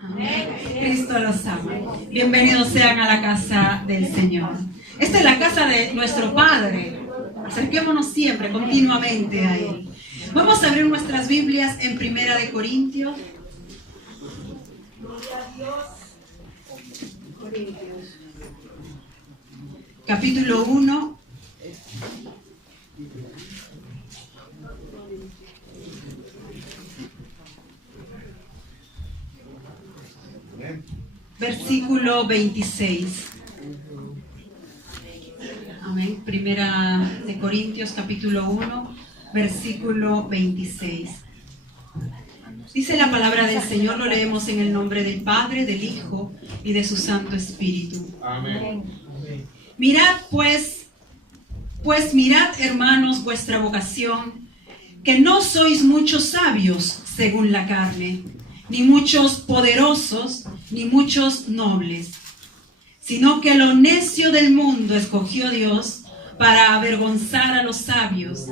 Cristo los ama. Bienvenidos sean a la casa del Señor. Esta es la casa de nuestro Padre. Acerquémonos siempre, continuamente a Él. Vamos a abrir nuestras Biblias en Primera de Corintios. Capítulo 1. Versículo 26. Amén. Primera de Corintios, capítulo 1, versículo 26. Dice la palabra del Señor, lo leemos en el nombre del Padre, del Hijo y de su Santo Espíritu. Amén. Mirad pues mirad, hermanos, vuestra vocación, que no sois muchos sabios según la carne, ni muchos poderosos, ni muchos nobles, sino que lo necio del mundo escogió Dios para avergonzar a los sabios,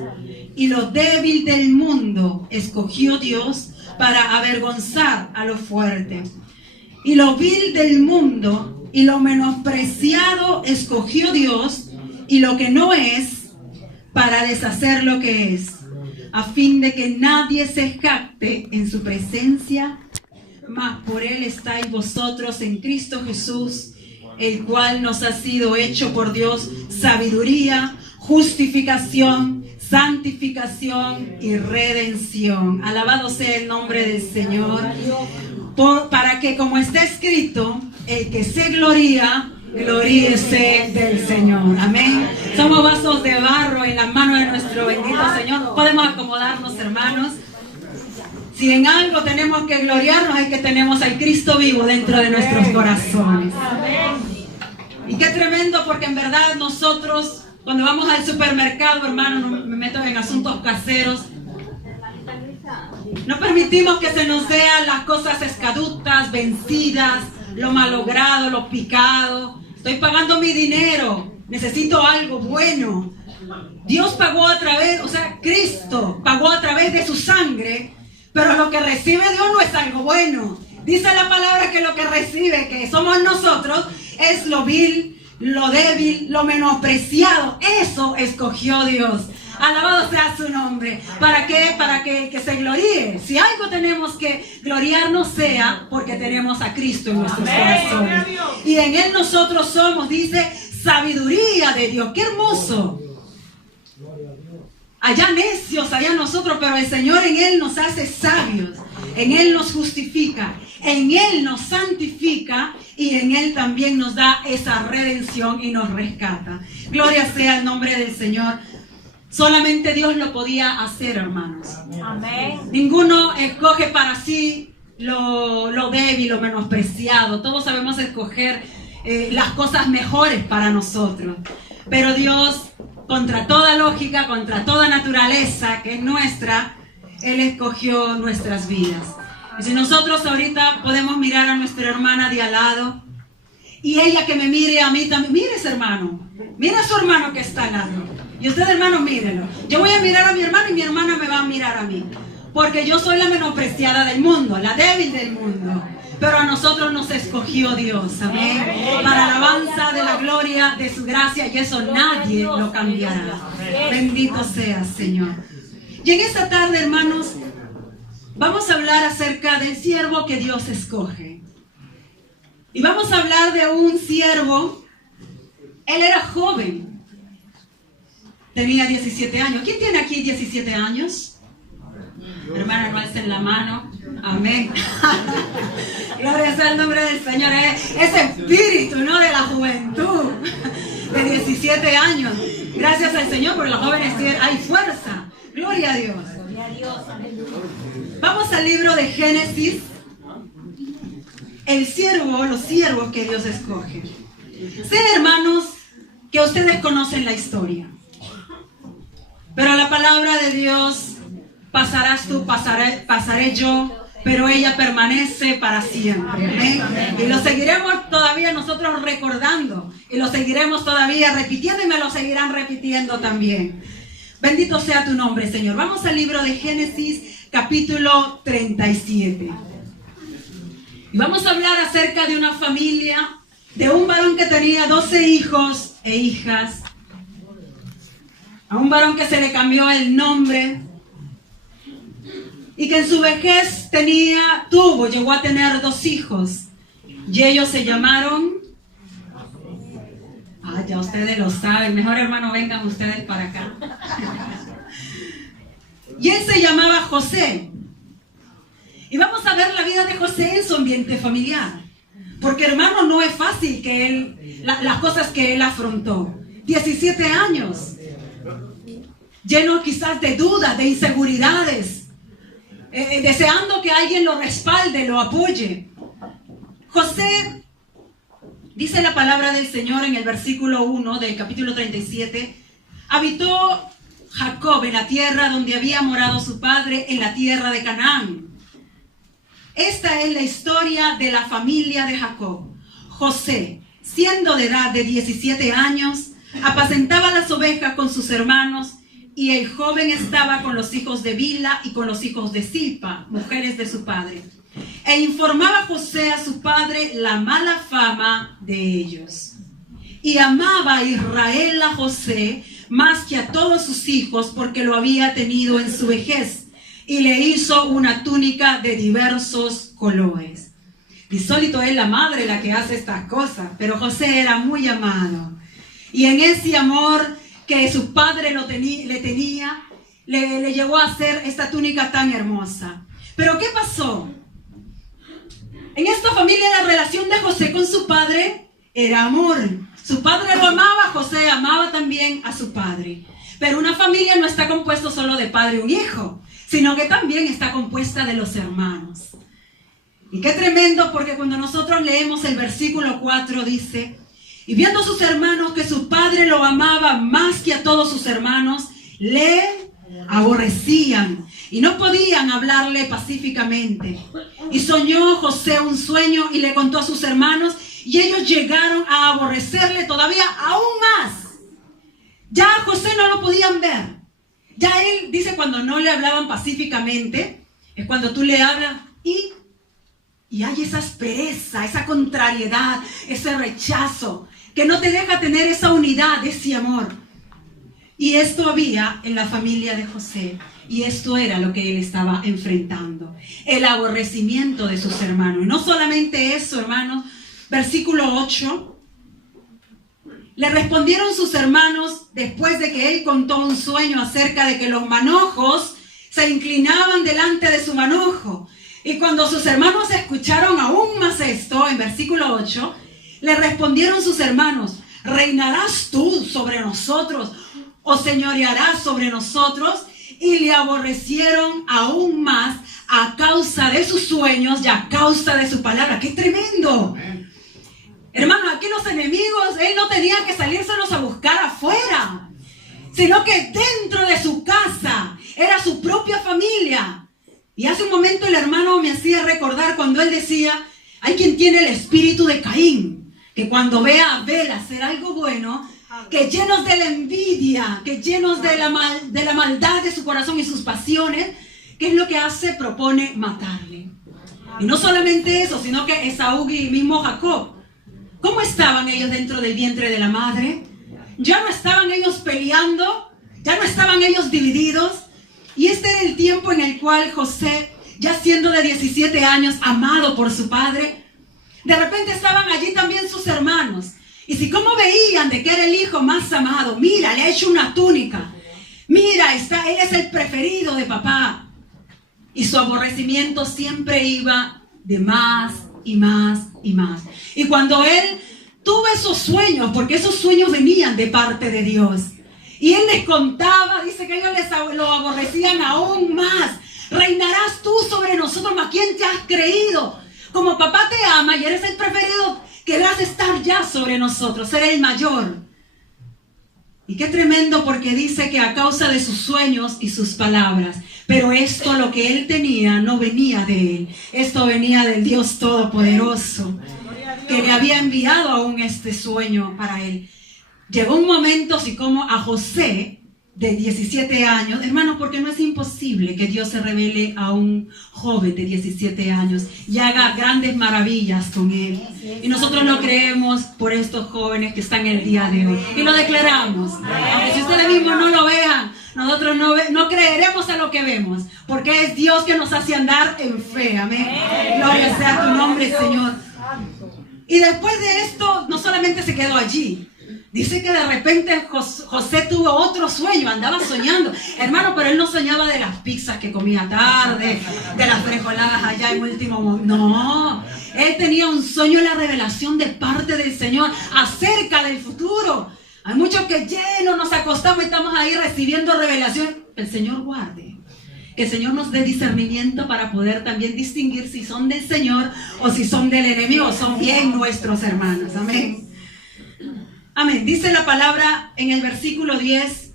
y lo débil del mundo escogió Dios para avergonzar a lo fuerte, y lo vil del mundo y lo menospreciado escogió Dios, y lo que no es, para deshacer lo que es, a fin de que nadie se jacte en su presencia. Mas por Él estáis vosotros en Cristo Jesús, el cual nos ha sido hecho por Dios sabiduría, justificación, santificación y redención. Alabado sea el nombre del Señor. Para que, como está escrito, el que se gloría, gloríese del Señor. Amén. Somos vasos de barro en las manos de nuestro bendito Señor. Podemos acomodarnos, hermanos. Si en algo tenemos que gloriarnos es que tenemos al Cristo vivo dentro de nuestros corazones. Y qué tremendo, porque en verdad nosotros, cuando vamos al supermercado, hermano, no me meto en asuntos caseros, no permitimos que se nos vean las cosas escadutas, vencidas, lo malogrado, lo picado. Estoy pagando mi dinero, necesito algo bueno. Dios pagó a través, Cristo pagó a través de su sangre. Pero lo que recibe Dios no es algo bueno. Dice la palabra que lo que recibe, que somos nosotros, es lo vil, lo débil, lo menospreciado. Eso escogió Dios. Alabado sea su nombre. ¿Para qué? Para que se gloríe. Si algo tenemos que gloriarnos sea porque tenemos a Cristo en nuestros corazones. Y en Él nosotros somos, dice, sabiduría de Dios. ¡Qué hermoso! Allá necios, allá nosotros, pero el Señor en Él nos hace sabios, en Él nos justifica, en Él nos santifica y en Él también nos da esa redención y nos rescata. Gloria sea el nombre del Señor. Solamente Dios lo podía hacer, hermanos. Amén. Ninguno escoge para sí lo débil, lo menospreciado. Todos sabemos escoger las cosas mejores para nosotros. Pero Dios, contra toda lógica, contra toda naturaleza que es nuestra, Él escogió nuestras vidas. Y si nosotros ahorita podemos mirar a nuestra hermana de al lado, y ella que me mire a mí también, mire ese hermano, mira a su hermano que está al lado, y usted, hermano, mírelo. Yo voy a mirar a mi hermano y mi hermana me va a mirar a mí, porque yo soy la menospreciada del mundo, la débil del mundo. Pero a nosotros nos escogió Dios, amén, para la alabanza de la gloria de su gracia, y eso nadie lo cambiará. Bendito sea, Señor. Y en esta tarde, hermanos, vamos a hablar acerca del siervo que Dios escoge. Y vamos a hablar de un siervo. Él era joven, tenía 17 años. ¿Quién tiene aquí 17 años? Hermana, no alcen la mano. Amén. Gloria sea el nombre del Señor. Ese espíritu, ¿no?, de la juventud de 17 años. Gracias al Señor, porque los jóvenes hay fuerza. Gloria a Dios. Vamos al libro de Génesis. El siervo, los siervos que Dios escoge. Sé, hermanos, que ustedes conocen la historia. Pero la palabra de Dios, pasarás tú, pasaré yo, pero ella permanece para siempre. ¿Amén? Y lo seguiremos todavía nosotros recordando, y lo seguiremos todavía repitiendo, y me lo seguirán repitiendo también. Bendito sea tu nombre, Señor. Vamos al libro de Génesis, capítulo 37. Y vamos a hablar acerca de una familia, de un varón que tenía 12 hijos e hijas, a un varón que se le cambió el nombre y que en su vejez llegó a tener 2 hijos, y ellos se llamaron, ya ustedes lo saben, mejor hermano vengan ustedes para acá. Y él se llamaba José. Y vamos a ver la vida de José en su ambiente familiar. Porque hermano, no es fácil que las cosas que él afrontó. 17 años. Lleno quizás de dudas, de inseguridades. Deseando que alguien lo respalde, lo apoye. José, dice la palabra del Señor en el versículo 1 del capítulo 37, habitó Jacob en la tierra donde había morado su padre, en la tierra de Canaán. Esta es la historia de la familia de Jacob. José, siendo de edad de 17 años, apacentaba las ovejas con sus hermanos, y el joven estaba con los hijos de Bilha y con los hijos de Silpa, mujeres de su padre. E informaba José a su padre la mala fama de ellos. Y amaba a Israel a José más que a todos sus hijos, porque lo había tenido en su vejez, y le hizo una túnica de diversos colores. Insólito es la madre la que hace estas cosas, pero José era muy amado. Y en ese amor que su padre le tenía, le llevó a hacer esta túnica tan hermosa. Pero ¿qué pasó? En esta familia la relación de José con su padre era amor. Su padre lo amaba, José amaba también a su padre. Pero una familia no está compuesta solo de padre y un hijo, sino que también está compuesta de los hermanos. Y qué tremendo, porque cuando nosotros leemos el versículo 4 dice: y viendo sus hermanos que su padre lo amaba más que a todos sus hermanos, le aborrecían y no podían hablarle pacíficamente. Y soñó José un sueño y le contó a sus hermanos, y ellos llegaron a aborrecerle todavía aún más. Ya a José no lo podían ver. Ya él dice, cuando no le hablaban pacíficamente, es cuando tú le hablas y hay esa aspereza, esa contrariedad, ese rechazo, que no te deja tener esa unidad, ese amor. Y esto había en la familia de José, y esto era lo que él estaba enfrentando, el aborrecimiento de sus hermanos. Y no solamente eso, hermanos, versículo 8, le respondieron sus hermanos después de que él contó un sueño acerca de que los manojos se inclinaban delante de su manojo. Y cuando sus hermanos escucharon aún más esto, en versículo 8, le respondieron sus hermanos: ¿reinarás tú sobre nosotros o señorearás sobre nosotros? Y le aborrecieron aún más a causa de sus sueños y a causa de su palabra. ¡Qué tremendo! Hermano, aquí los enemigos, él no tenía que salírselos a buscar afuera, sino que dentro de su casa era su propia familia. Y hace un momento el hermano me hacía recordar cuando él decía: hay quien tiene el espíritu de Caín, que cuando ve a Abel hacer algo bueno, que llenos de la envidia, que llenos de la maldad de su corazón y sus pasiones, ¿qué es lo que hace? Propone matarle. Y no solamente eso, sino que Esaú y mismo Jacob, ¿cómo estaban ellos dentro del vientre de la madre? Ya no estaban ellos peleando, ya no estaban ellos divididos. Y este era el tiempo en el cual José, ya siendo de 17 años, amado por su padre, de repente estaban allí también sus hermanos. Y si como veían de que era el hijo más amado, mira, le ha hecho una túnica, mira, él es el preferido de papá. Y su aborrecimiento siempre iba de más y más y más. Y cuando él tuvo esos sueños, porque esos sueños venían de parte de Dios, y él les contaba, dice que ellos lo aborrecían aún más. Reinarás tú sobre nosotros, ¿a quién te has creído? Como papá te ama y eres el preferido, querrás estar ya sobre nosotros, ser el mayor. Y qué tremendo, porque dice que a causa de sus sueños y sus palabras. Pero esto, lo que él tenía, no venía de él. Esto venía del Dios Todopoderoso, que le había enviado aún este sueño para él. Llegó un momento, así como a José, de 17 años, hermanos, porque no es imposible que Dios se revele a un joven de 17 años y haga grandes maravillas con él. Y nosotros lo creemos por estos jóvenes que están el día de hoy. Y lo declaramos. Aunque si ustedes mismos no lo vean, nosotros no creeremos a lo que vemos, porque es Dios que nos hace andar en fe. Amén. Gloria sea tu nombre, Señor. Y después de esto, no solamente se quedó allí. Dice que de repente José tuvo otro sueño, andaba soñando. Hermano, pero él no soñaba de las pizzas que comía tarde, de las frijoladas allá en último momento. No, él tenía un sueño, la revelación de parte del Señor acerca del futuro. Hay muchos que llenos nos acostamos y estamos ahí recibiendo revelación. El Señor guarde. Que el Señor nos dé discernimiento para poder también distinguir si son del Señor o si son del enemigo, son bien nuestros hermanos. Amén. Amén. Dice la palabra en el versículo 10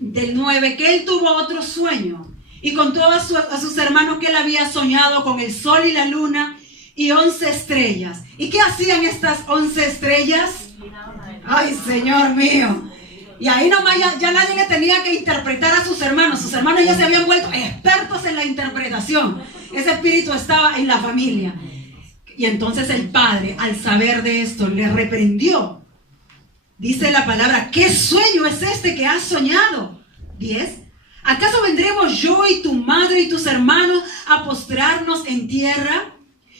del 9 que él tuvo otro sueño y contó a sus hermanos que él había soñado con el sol y la luna y 11 estrellas. ¿Y qué hacían estas 11 estrellas? Ay, Señor mío. Y ahí nomás ya nadie le tenía que interpretar a sus hermanos. Sus hermanos ya se habían vuelto expertos en la interpretación. Ese espíritu estaba en la familia. Y entonces el padre, al saber de esto, le reprendió. Dice la palabra, ¿qué sueño es este que has soñado? 10. ¿Acaso vendremos yo y tu madre y tus hermanos a postrarnos en tierra?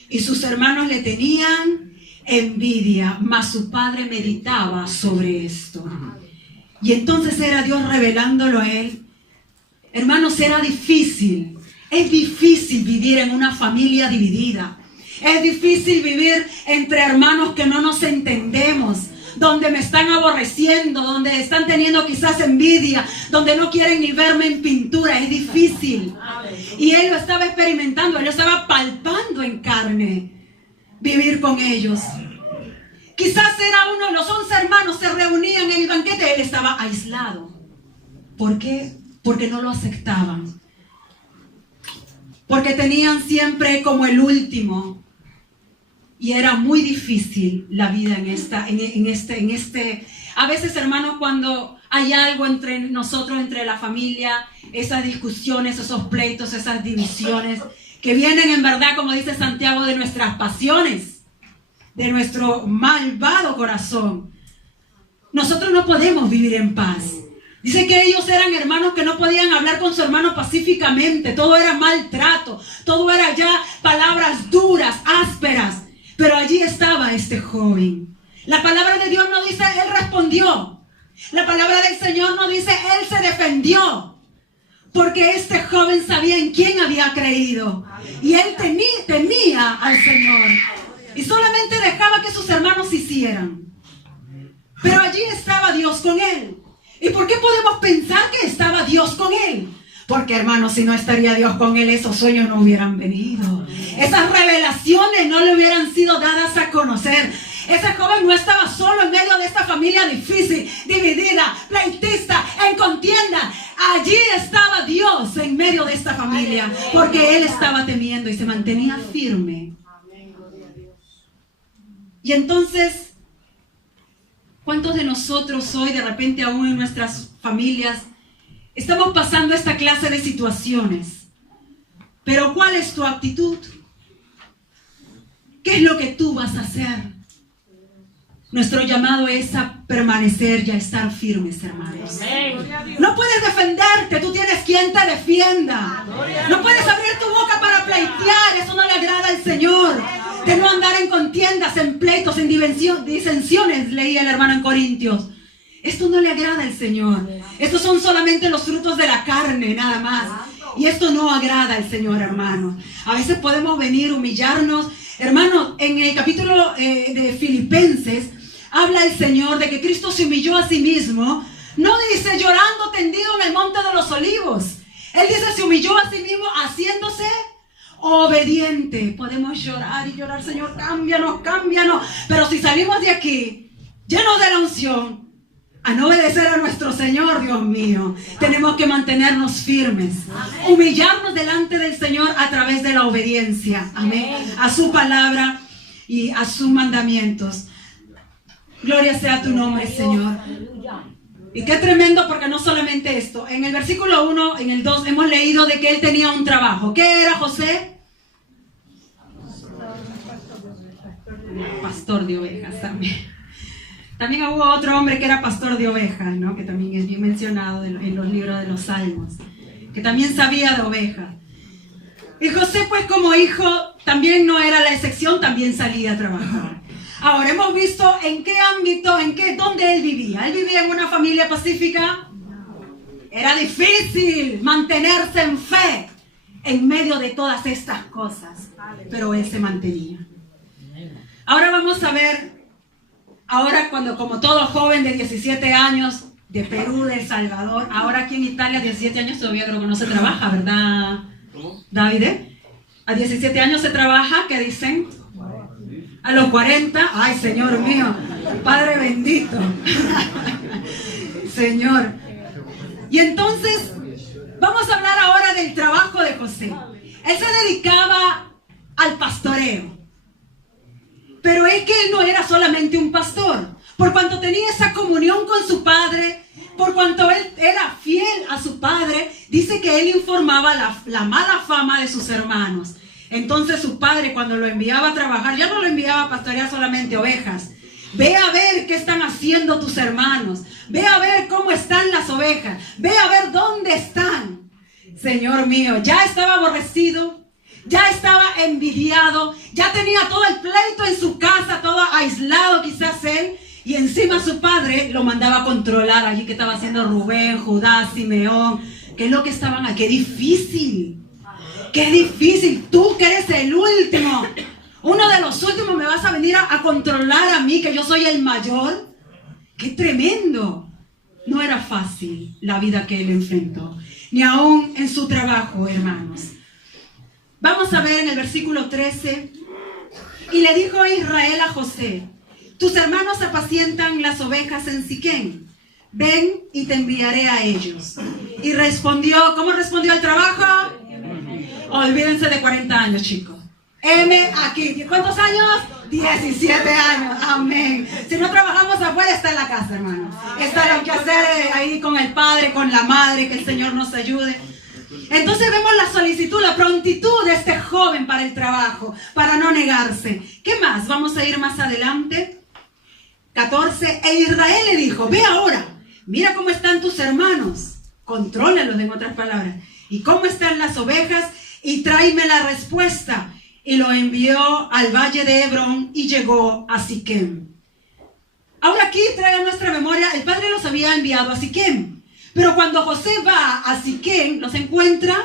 Y sus hermanos le tenían envidia, mas su padre meditaba sobre esto. Y entonces era Dios revelándolo a él. Hermanos, era difícil. Es difícil vivir en una familia dividida. Es difícil vivir entre hermanos que no nos entendemos, donde me están aborreciendo, donde están teniendo quizás envidia, donde no quieren ni verme en pintura. Es difícil. Y él lo estaba experimentando, él lo estaba palpando en carne, vivir con ellos. Quizás era uno de los 11 hermanos, se reunían en el banquete, él estaba aislado. ¿Por qué? Porque no lo aceptaban. Porque tenían siempre como el último. Y era muy difícil la vida en este. A veces, hermanos, cuando hay algo entre nosotros, entre la familia, esas discusiones, esos pleitos, esas divisiones, que vienen en verdad, como dice Santiago, de nuestras pasiones, de nuestro malvado corazón. Nosotros no podemos vivir en paz. Dice que ellos eran hermanos que no podían hablar con su hermano pacíficamente. Todo era maltrato, todo era ya palabras duras, ásperas. Pero allí estaba este joven. La palabra de Dios no dice, él respondió. La palabra del Señor no dice, él se defendió. Porque este joven sabía en quién había creído. Y él temía al Señor. Y solamente dejaba que sus hermanos hicieran. Pero allí estaba Dios con él. ¿Y por qué podemos pensar que estaba Dios con él? Porque, hermanos, si no estaría Dios con él, esos sueños no hubieran venido. Esas revelaciones no le hubieran sido dadas a conocer. Ese joven no estaba solo en medio de esta familia difícil, dividida, pleitista, en contienda. Allí estaba Dios en medio de esta familia, porque él estaba temiendo y se mantenía firme. Y entonces, ¿cuántos de nosotros hoy, de repente aún en nuestras familias, estamos pasando esta clase de situaciones? Pero ¿cuál es tu actitud? ¿Qué es lo que tú vas a hacer? Nuestro llamado es a permanecer y a estar firmes, hermanos. No puedes defenderte, tú tienes quien te defienda. No puedes abrir tu boca para pleitear, eso no le agrada al Señor. De no andar en contiendas, en pleitos, en disensiones, leía el hermano en Corintios. Esto no le agrada al Señor. Estos son solamente los frutos de la carne, nada más. Y esto no agrada al Señor, hermano. A veces podemos venir, humillarnos. Hermano, en el capítulo de Filipenses, habla el Señor de que Cristo se humilló a sí mismo. No dice llorando tendido en el monte de los olivos. Él dice se humilló a sí mismo haciéndose obediente. Podemos llorar y llorar, Señor, cámbianos, cámbianos. Pero si salimos de aquí llenos de la unción, a no obedecer a nuestro Señor, Dios mío, tenemos que mantenernos firmes. Amén. Humillarnos delante del Señor a través de la obediencia. Amén. A su palabra y a sus mandamientos. Gloria sea tu nombre, Señor. Y qué tremendo, porque no solamente esto. En el versículo 1, en el 2, hemos leído de que él tenía un trabajo. ¿Qué era José? Pastor de ovejas también. También hubo otro hombre que era pastor de ovejas, ¿no? Que también es bien mencionado en los libros de los Salmos, que también sabía de ovejas. Y José, pues como hijo, también no era la excepción, también salía a trabajar. Ahora, hemos visto en qué ámbito, dónde él vivía. Él vivía en una familia pacífica. Era difícil mantenerse en fe en medio de todas estas cosas, pero él se mantenía. Ahora vamos a ver, cuando como todo joven de 17 años, de Perú, de El Salvador, ahora aquí en Italia, 17 años todavía creo que no se trabaja, ¿verdad, David? A 17 años se trabaja, ¿qué dicen? A los 40, ay Señor mío, Padre bendito, Señor. Y entonces, vamos a hablar ahora del trabajo de José. Él se dedicaba al pastoreo. Pero es que él no era solamente un pastor. Por cuanto tenía esa comunión con su padre, por cuanto él era fiel a su padre, dice que él informaba la mala fama de sus hermanos. Entonces su padre, cuando lo enviaba a trabajar, ya no lo enviaba a pastorear solamente ovejas. Ve a ver qué están haciendo tus hermanos. Ve a ver cómo están las ovejas. Ve a ver dónde están. Señor mío, ya estaba aborrecido, ya estaba envidiado, ya tenía todo el pleito en su casa, todo aislado quizás él. Y encima su padre lo mandaba a controlar allí que estaba haciendo Rubén, Judá, Simeón. ¿Qué es lo que estaban aquí? ¡Qué difícil! ¡Qué difícil! Tú que eres el último, uno de los últimos, me vas a venir a controlar a mí, que yo soy el mayor. ¡Qué tremendo! No era fácil la vida que él enfrentó, ni aún en su trabajo, hermanos. Vamos a ver en el versículo 13. Y le dijo Israel a José: tus hermanos apacientan las ovejas en Siquén. Ven y te enviaré a ellos. Y respondió, ¿cómo respondió al trabajo? Olvídense de 40 años, chicos. Aquí. ¿Cuántos años? 17 años. Amén. Si no trabajamos afuera, está en la casa, hermano. Está lo que hacer ahí con el padre, con la madre, que el Señor nos ayude. Entonces vemos la solicitud, la prontitud de este joven para el trabajo, para no negarse. ¿Qué más? Vamos a ir más adelante. 14. E Israel le dijo: ve ahora, mira cómo están tus hermanos, contrólalos, en otras palabras, y cómo están las ovejas, y tráeme la respuesta. Y lo envió al valle de Hebrón y llegó a Siquem. Ahora aquí trae a nuestra memoria, el padre los había enviado a Siquem, pero cuando José va a Siquem, ¿los encuentra?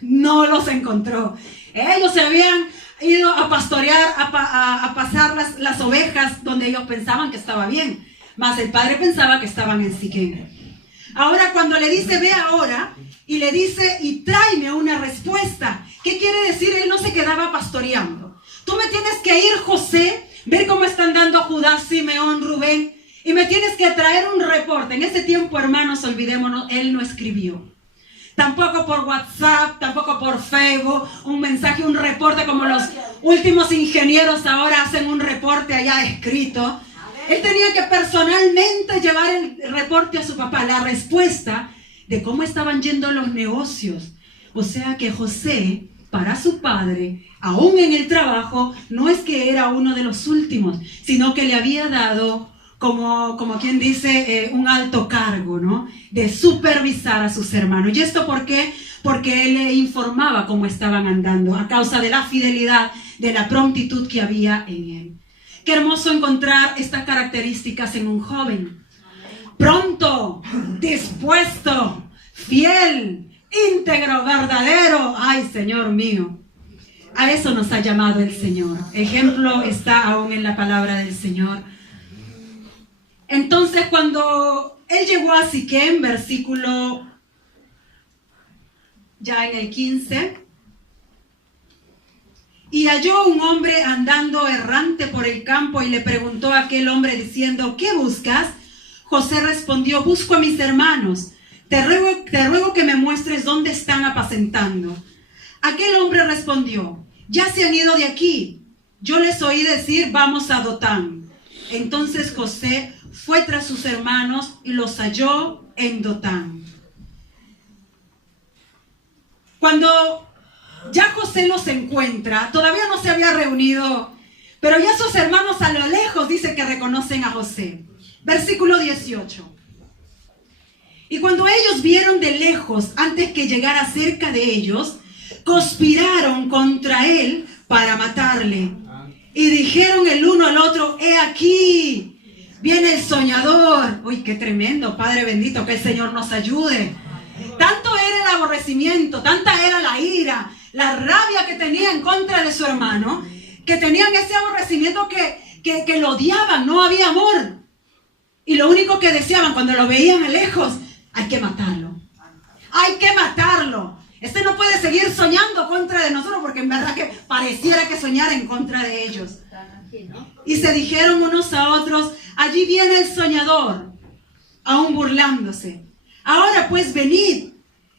No los encontró. Ellos se habían ido a pastorear, a pasar las ovejas donde ellos pensaban que estaba bien, mas el padre pensaba que estaban en Siquem. Ahora cuando le dice: ve ahora, y le dice: y tráeme una respuesta. ¿Qué quiere decir? Él no se quedaba pastoreando. Tú me tienes que ir, José, ver cómo están dando Judá, Simeón, Rubén, y me tienes que traer un reporte. En ese tiempo, hermanos, olvidémonos, él no escribió. Tampoco por WhatsApp, tampoco por Facebook, un mensaje, un reporte como los últimos ingenieros ahora hacen un reporte allá escrito. Él tenía que personalmente llevar el reporte a su papá, la respuesta de cómo estaban yendo los negocios. O sea que José, para su padre, aún en el trabajo, no es que era uno de los últimos, sino que le había dado, como quien dice, un alto cargo, ¿no? De supervisar a sus hermanos. ¿Y esto por qué? Porque él le informaba cómo estaban andando, a causa de la fidelidad, de la prontitud que había en él. Qué hermoso encontrar estas características en un joven. Pronto, dispuesto, fiel, íntegro, verdadero. Ay, Señor mío. A eso nos ha llamado el Señor. Ejemplo está aún en la palabra del Señor. Entonces, cuando él llegó a Siquem, versículo ya en el 15, y halló un hombre andando errante por el campo, y le preguntó a aquel hombre diciendo: ¿qué buscas? José respondió: busco a mis hermanos. Te ruego que me muestres dónde están apacentando. Aquel hombre respondió: ya se han ido de aquí. Yo les oí decir: vamos a Dotán. Entonces José fue tras sus hermanos y los halló en Dotán. Cuando ya José los encuentra, todavía no se había reunido, pero ya sus hermanos a lo lejos dice que reconocen a José. Versículo 18. Y cuando ellos vieron de lejos, antes que llegara cerca de ellos, conspiraron contra él para matarle. Y dijeron el uno al otro: he aquí, viene el soñador. Uy, qué tremendo, Padre bendito, que el Señor nos ayude. Tanto era el aborrecimiento, tanta era la ira, la rabia que tenía en contra de su hermano, que tenían ese aborrecimiento que lo odiaban, no había amor. Y lo único que deseaban cuando lo veían a lejos: hay que matarlo. Hay que matarlo. Este no puede seguir soñando contra de nosotros, porque en verdad que pareciera que soñara en contra de ellos. Y se dijeron unos a otros: allí viene el soñador, aún burlándose. Ahora pues venid.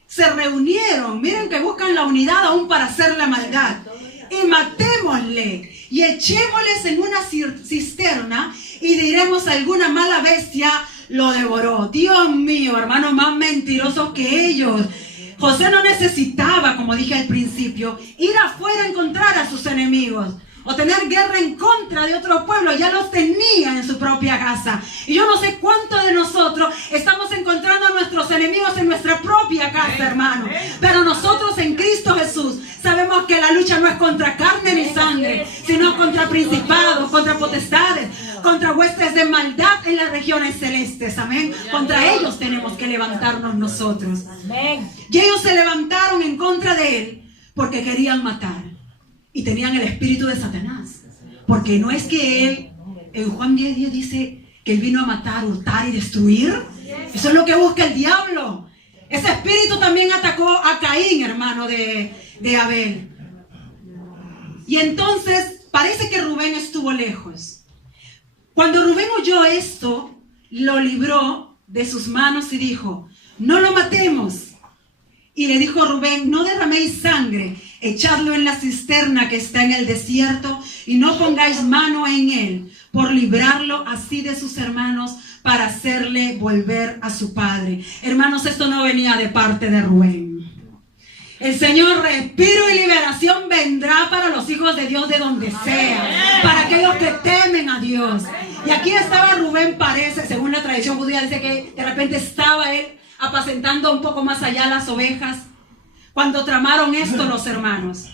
Se reunieron, miren que buscan la unidad aún para hacer la maldad. Y matémosle y echémosles en una cisterna y diremos: alguna mala bestia lo devoró. Dios mío, hermanos, más mentirosos que ellos. José no necesitaba, como dije al principio, ir afuera a encontrar a sus enemigos o tener guerra en contra de otro pueblo. Ya los tenía en su propia casa. Y yo no sé cuántos de nosotros estamos encontrando a nuestros enemigos en nuestra propia casa, hermano. Pero nosotros en Cristo Jesús sabemos que la lucha no es contra carne ni sangre, sino contra principados, contra potestades, contra huestes de maldad en las regiones celestes. Amén. Contra ellos tenemos que levantarnos nosotros. Y ellos se levantaron en contra de él porque querían matar. Y tenían el espíritu de Satanás. Porque no es que él, en Juan 10:10 dice que él vino a matar, hurtar y destruir. Eso es lo que busca el diablo. Ese espíritu también atacó a Caín, hermano de Abel. Y entonces parece que Rubén estuvo lejos. Cuando Rubén oyó esto, lo libró de sus manos y dijo: no lo matemos. Y le dijo Rubén: no derraméis sangre, echadlo en la cisterna que está en el desierto y no pongáis mano en él, por librarlo así de sus hermanos, para hacerle volver a su padre. Hermanos, esto no venía de parte de Rubén. El Señor, respiro y liberación vendrá para los hijos de Dios de donde sea, para aquellos que temen a Dios. Y aquí estaba Rubén, parece, según la tradición judía, dice que de repente estaba él apacentando un poco más allá las ovejas, cuando tramaron esto los hermanos.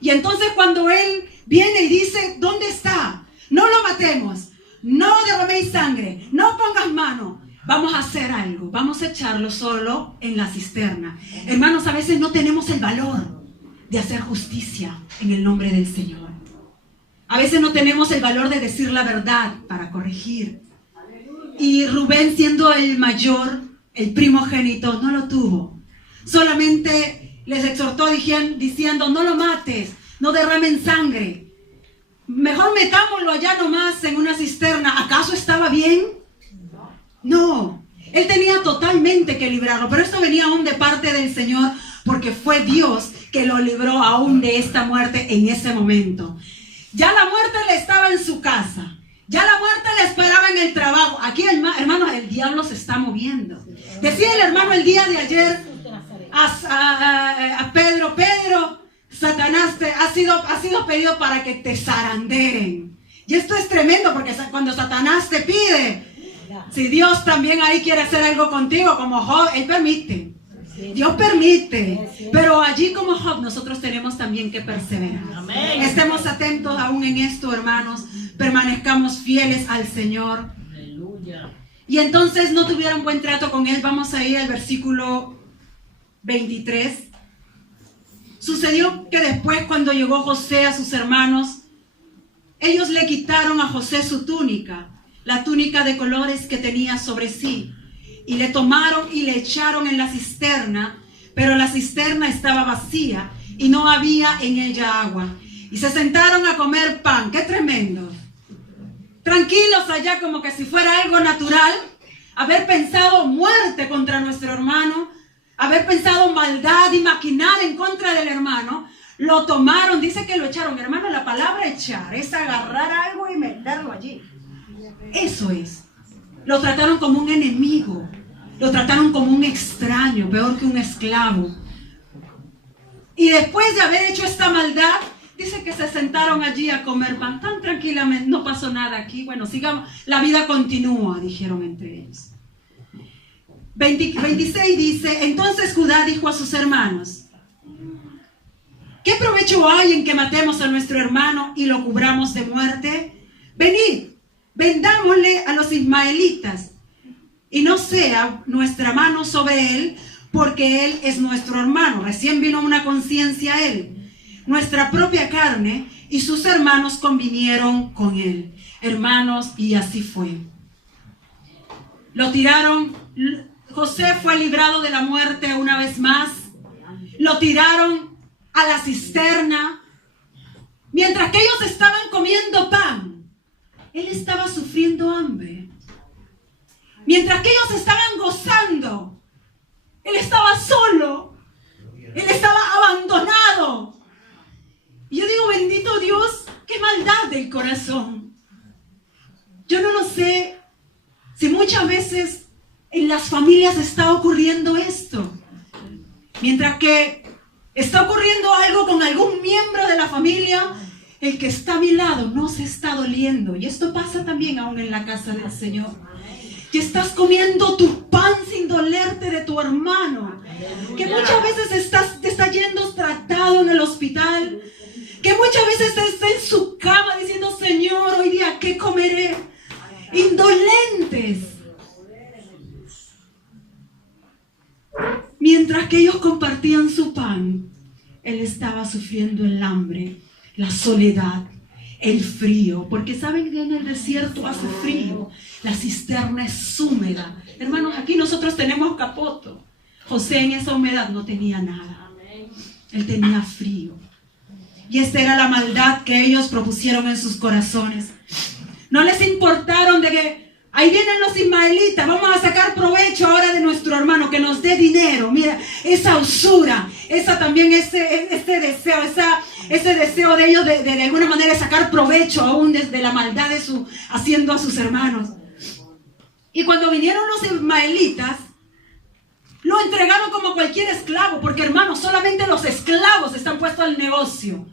Y entonces cuando él viene y dice: ¿dónde está? No lo matemos, no derraméis sangre, no pongas mano, vamos a hacer algo, vamos a echarlo solo en la cisterna. Hermanos, a veces no tenemos el valor de hacer justicia en el nombre del Señor. A veces no tenemos el valor de decir la verdad para corregir. Y Rubén, siendo el mayor, el primogénito, no lo tuvo. Solamente les exhortó diciendo: no lo mates, no derramen sangre. Mejor metámoslo allá nomás en una cisterna. ¿Acaso estaba bien? No. Él tenía totalmente que librarlo. Pero esto venía aún de parte del Señor, porque fue Dios que lo libró aún de esta muerte en ese momento. Ya la muerte le estaba en su casa. Ya la muerte le esperaba en el trabajo. Aquí, hermanos, el diablo se está moviendo. Decía el hermano el día de ayer a Pedro: Pedro, Satanás ha sido pedido para que te zarandeen. Y esto es tremendo, porque cuando Satanás te pide, si Dios también ahí quiere hacer algo contigo, como Job, Él permite. Dios permite. Pero allí como Job, nosotros tenemos también que perseverar. Amén. Estemos atentos aún en esto, hermanos. Permanezcamos fieles al Señor. Aleluya. Y entonces no tuvieron buen trato con él. Vamos a ir al versículo 23. Sucedió que después, cuando llegó José a sus hermanos, ellos le quitaron a José su túnica, la túnica de colores que tenía sobre sí, y le tomaron y le echaron en la cisterna, pero la cisterna estaba vacía y no había en ella agua. Y se sentaron a comer pan. ¡Qué tremendo! Tranquilos allá, como que si fuera algo natural. Haber pensado muerte contra nuestro hermano, haber pensado maldad y maquinar en contra del hermano. Lo tomaron, dice que lo echaron. Hermano, la palabra echar es agarrar algo y meterlo allí. Eso es. Lo trataron como un enemigo. Lo trataron como un extraño, peor que un esclavo. Y después de haber hecho esta maldad, dice que se sentaron allí a comer pan tan tranquilamente. No pasó nada aquí. Bueno, sigamos. La vida continúa, dijeron entre ellos. 26 dice, entonces Judá dijo a sus hermanos, ¿qué provecho hay en que matemos a nuestro hermano y lo cubramos de muerte? Venid, vendámosle a los ismaelitas, y no sea nuestra mano sobre él, porque él es nuestro hermano. Recién vino una conciencia a él. Nuestra propia carne y sus hermanos convinieron con él. Hermanos, y así fue. Lo tiraron. José fue librado de la muerte una vez más. Lo tiraron a la cisterna. Mientras que ellos estaban comiendo pan, él estaba sufriendo hambre. Mientras que ellos estaban gozando, él estaba solo. Él estaba abandonado. Y yo digo, bendito Dios, qué maldad del corazón. Yo no lo sé si muchas veces en las familias está ocurriendo esto. Mientras que está ocurriendo algo con algún miembro de la familia, el que está a mi lado no se está doliendo. Y esto pasa también aún en la casa del Señor. Que estás comiendo tu pan sin dolerte de tu hermano. Que muchas veces te está yendo tratado en el hospital. Que muchas veces está en su cama diciendo, Señor, hoy día, ¿qué comeré? Indolentes. Mientras que ellos compartían su pan, él estaba sufriendo el hambre, la soledad, el frío. Porque saben que en el desierto hace frío. La cisterna es húmeda. Hermanos, aquí nosotros tenemos capoto. José en esa humedad no tenía nada. Él tenía frío. Y esta era la maldad que ellos propusieron en sus corazones. No les importaron de que ahí vienen los ismaelitas, vamos a sacar provecho ahora de nuestro hermano, que nos dé dinero. Mira, esa usura, esa también, ese deseo de ellos de alguna manera sacar provecho aún desde la maldad de haciendo a sus hermanos. Y cuando vinieron los ismaelitas, lo entregaron como cualquier esclavo, porque hermanos, solamente los esclavos están puestos al negocio.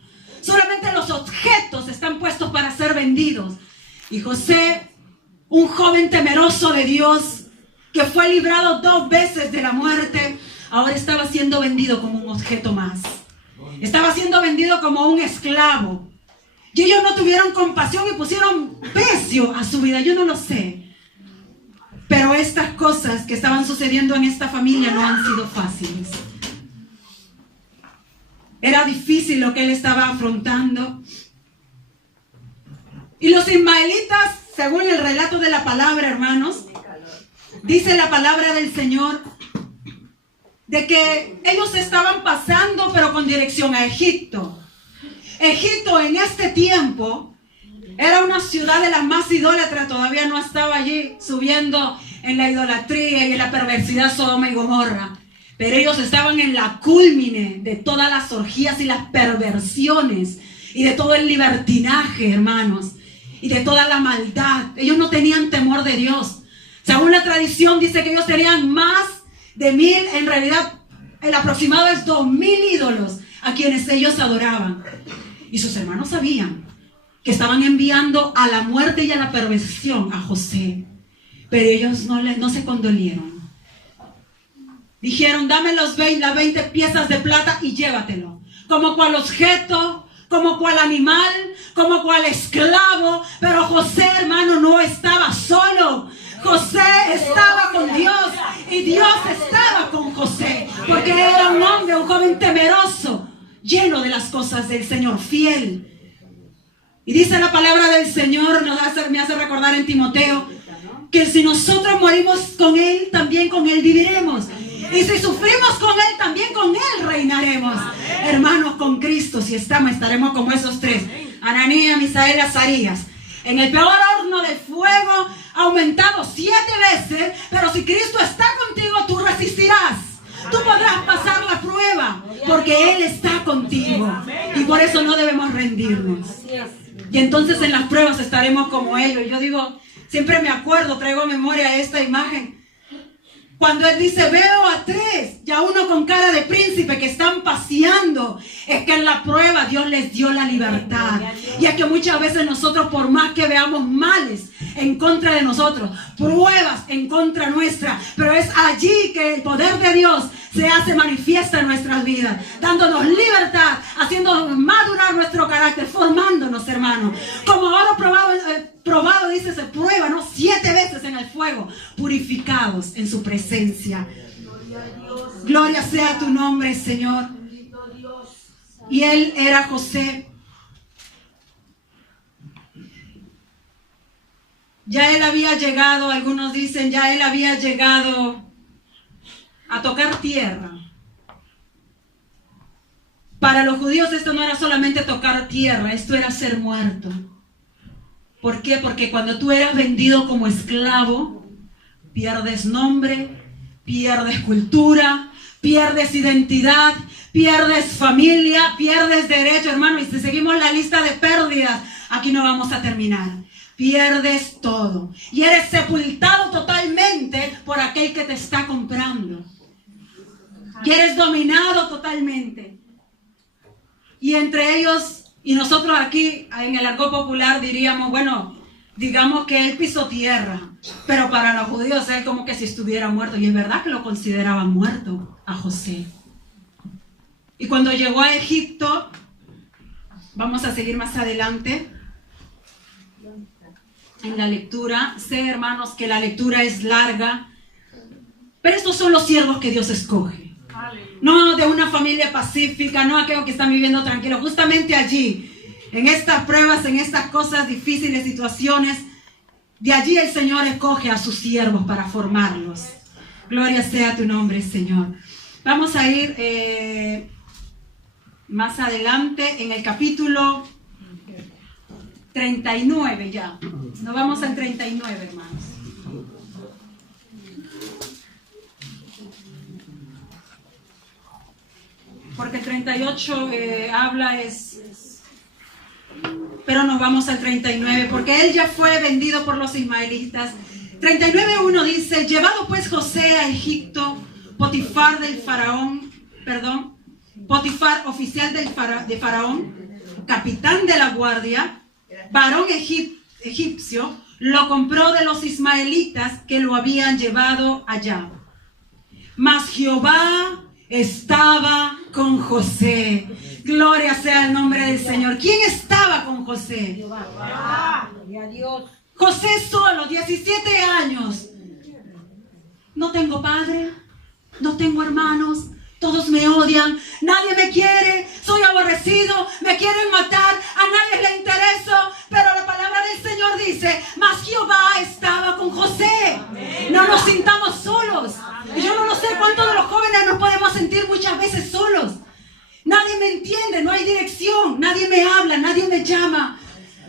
Solamente los objetos están puestos para ser vendidos. Y José, un joven temeroso de Dios, que fue librado 2 veces de la muerte, ahora estaba siendo vendido como un objeto más. Estaba siendo vendido como un esclavo. Y ellos no tuvieron compasión y pusieron precio a su vida. Yo no lo sé. Pero estas cosas que estaban sucediendo en esta familia no han sido fáciles. Era difícil lo que él estaba afrontando. Y los ismaelitas, según el relato de la palabra, hermanos, dice la palabra del Señor, de que ellos estaban pasando, pero con dirección a Egipto. Egipto en este tiempo era una ciudad de las más idólatras, todavía no estaba allí subiendo en la idolatría y en la perversidad Sodoma y Gomorra. Pero ellos estaban en la cúlmine de todas las orgías y las perversiones y de todo el libertinaje, hermanos, y de toda la maldad. Ellos no tenían temor de Dios. Según la tradición dice que ellos tenían más de 1000, en realidad el aproximado es 2000 ídolos a quienes ellos adoraban. Y sus hermanos sabían que estaban enviando a la muerte y a la perversión a José. Pero ellos no se condolieron. Dijeron, dame las 20 piezas de plata y llévatelo. Como cual objeto, como cual animal, como cual esclavo. Pero José, hermano, no estaba solo. José estaba con Dios y Dios estaba con José. Porque era un hombre, un joven temeroso, lleno de las cosas del Señor, fiel. Y dice la palabra del Señor, me hace recordar en Timoteo, que si nosotros morimos con Él, también con Él viviremos. Y si sufrimos con Él, también con Él reinaremos. Hermanos, con Cristo, si estaremos como esos 3. Ananías, Misael, Azarías. En el peor horno de fuego, aumentado 7 veces. Pero si Cristo está contigo, tú resistirás. Tú podrás pasar la prueba, porque Él está contigo. Y por eso no debemos rendirnos. Y entonces en las pruebas estaremos como ellos. Yo digo, Siempre me acuerdo, traigo a memoria esta imagen. Cuando él dice, veo a tres, ya uno con cara de príncipe que están paseando, es que en la prueba Dios les dio la libertad. Y es que muchas veces nosotros, por más que veamos males en contra de nosotros, pruebas en contra nuestra, pero es allí que el poder de Dios se hace manifiesta en nuestras vidas, dándonos libertad, haciendo madurar nuestro carácter, formándonos, hermanos. Como oro probado, dice, se prueba, ¿no? 7 veces en el fuego, purificados en su presencia. Gloria sea tu nombre, Señor. Y él era José. Ya él había llegado, algunos dicen, ya él había llegado a tocar tierra. Para los judíos esto no era solamente tocar tierra, esto era ser muerto. ¿Por qué? Porque cuando tú eras vendido como esclavo, pierdes nombre, pierdes cultura, pierdes identidad, pierdes familia, pierdes derecho, hermano. Y si seguimos la lista de pérdidas, aquí no vamos a terminar. Pierdes todo. Y eres sepultado totalmente por aquel que te está comprando. Y eres dominado totalmente. Y entre ellos, y nosotros aquí en el argot popular diríamos, bueno, digamos que él pisó tierra, pero para los judíos él como que si estuviera muerto. Y es verdad que lo consideraban muerto a José. Y cuando llegó a Egipto, vamos a seguir más adelante en la lectura. Sé, hermanos, que la lectura es larga, pero estos son los siervos que Dios escoge. No de una familia pacífica, no aquellos que están viviendo tranquilos. Justamente allí, en estas pruebas, en estas cosas difíciles, situaciones, de allí el Señor escoge a sus siervos para formarlos. Gloria sea tu nombre, Señor. Vamos a ir más adelante en el capítulo 39 ya. Nos vamos al 39, hermanos. Porque el 38 habla pero nos vamos al 39, porque él ya fue vendido por los ismaelitas. 39:1 dice, llevado pues José a Egipto, Potifar, oficial de Faraón, capitán de la guardia, varón egipcio, lo compró de los ismaelitas que lo habían llevado allá. Mas Jehová estaba con José. Gloria sea el nombre del Señor. ¿Quién estaba con José? Jehová. José solo, 17 años. No tengo padre, no tengo hermanos, todos me odian, nadie me quiere, soy aborrecido, me quieren matar, a nadie le intereso, pero la palabra del Señor dice, mas Jehová estaba con José. No nos sintamos solos. Y yo no sé cuántos de los jóvenes nos podemos sentir muchas veces solos. Nadie me entiende, no hay dirección, nadie me habla, nadie me llama.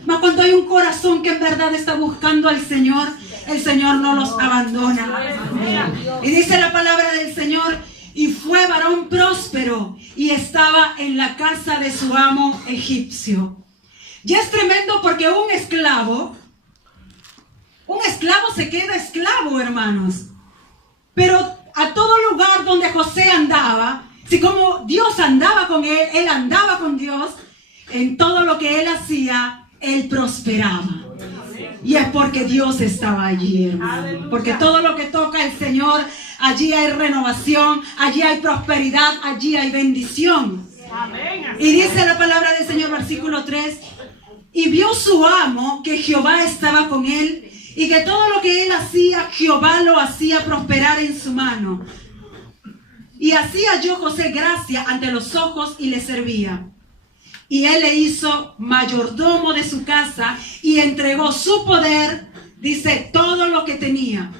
Mas cuando hay un corazón que en verdad está buscando al Señor, el Señor no los abandona. Y dice la palabra del Señor, y fue varón próspero y estaba en la casa de su amo egipcio. Ya es tremendo porque un esclavo se queda esclavo, hermanos. Pero a todo lugar donde José andaba, si como Dios andaba con él, él andaba con Dios, en todo lo que él hacía, él prosperaba. Y es porque Dios estaba allí, hermano. Porque todo lo que toca el Señor, allí hay renovación, allí hay prosperidad, allí hay bendición. Y dice la palabra del Señor, versículo 3, y vio su amo que Jehová estaba con él, y que todo lo que él hacía, Jehová lo hacía prosperar en su mano. Y así halló José gracia ante los ojos y le servía. Y él le hizo mayordomo de su casa y entregó su poder, dice, todo lo que tenía.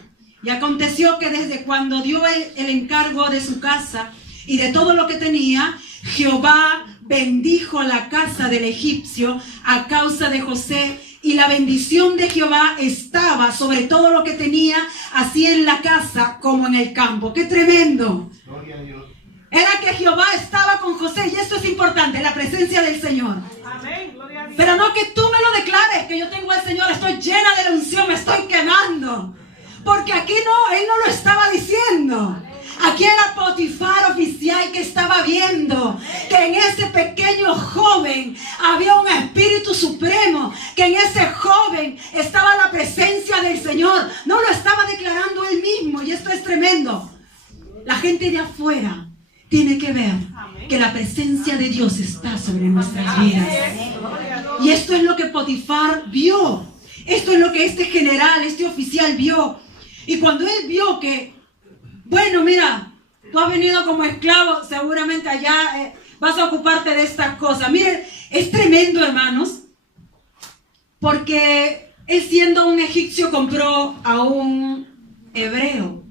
Y aconteció que desde cuando dio el encargo de su casa y de todo lo que tenía, Jehová bendijo la casa del egipcio a causa de José. Y la bendición de Jehová estaba sobre todo lo que tenía, así en la casa como en el campo. ¡Qué tremendo! Gloria a Dios. Era que Jehová estaba con José. Y esto es importante, la presencia del Señor. Amén. Gloria a Dios. Pero no que tú me lo declares, que yo tengo al Señor, estoy llena de la unción, me estoy quemando. Porque aquí no, Él no lo estaba diciendo. Aquí era Potifar, oficial, que estaba viendo que en ese pequeño joven había un espíritu supremo, que en ese joven estaba la presencia del Señor. No lo estaba declarando él mismo, y esto es tremendo. La gente de afuera tiene que ver que la presencia de Dios está sobre nuestras vidas. Y esto es lo que Potifar vio. Esto es lo que este general, este oficial vio. Y cuando él vio que, bueno, mira, tú has venido como esclavo, seguramente allá vas a ocuparte de estas cosas. Miren, es tremendo, hermanos, porque él, siendo un egipcio, compró a un hebreo.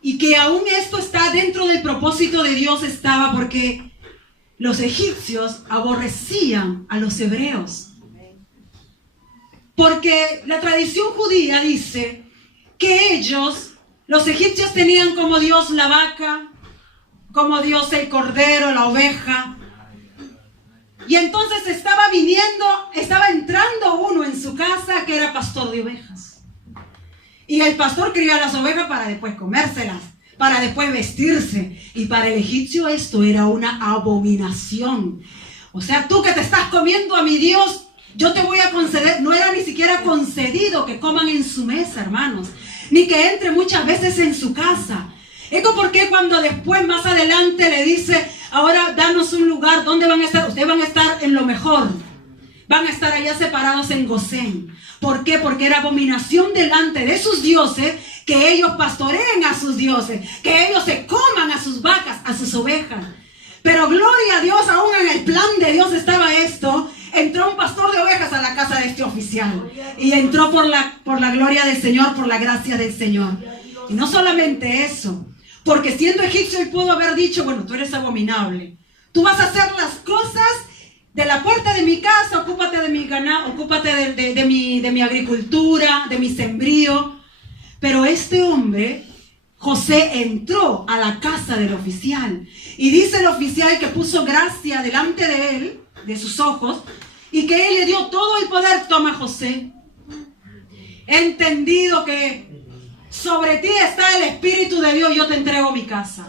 Y que aún esto está dentro del propósito de Dios, estaba porque los egipcios aborrecían a los hebreos. Porque la tradición judía dice que ellos, los egipcios, tenían como Dios la vaca, como Dios el cordero, la oveja. Y entonces estaba entrando uno en su casa que era pastor de ovejas. Y el pastor cría las ovejas para después comérselas, para después vestirse. Y para el egipcio esto era una abominación. O sea, tú que te estás comiendo a mi Dios, yo te voy a conceder. No era ni siquiera concedido que coman en su mesa, hermanos, ni que entre muchas veces en su casa. Esto porque cuando después, más adelante, le dice, ahora danos un lugar, ¿dónde van a estar? Ustedes van a estar en lo mejor. Van a estar allá separados en Gosén. ¿Por qué? Porque era abominación delante de sus dioses que ellos pastoreen a sus dioses, que ellos se coman a sus vacas, a sus ovejas. Pero gloria a Dios, aún en el plan de Dios estaba esto. Entró un pastor de ovejas a la casa de este oficial. Y entró por la gloria del Señor, por la gracia del Señor. Y no solamente eso, porque siendo egipcio él pudo haber dicho, bueno, tú eres abominable. Tú vas a hacer las cosas de la puerta de mi casa, ocúpate de mi ganado, ocúpate de mi agricultura, de mi sembrío. Pero este hombre, José, entró a la casa del oficial. Y dice el oficial que puso gracia delante de él, de sus ojos, y que él le dio todo el poder. Toma, José, he entendido que sobre ti está el Espíritu de Dios. Yo te entrego mi casa,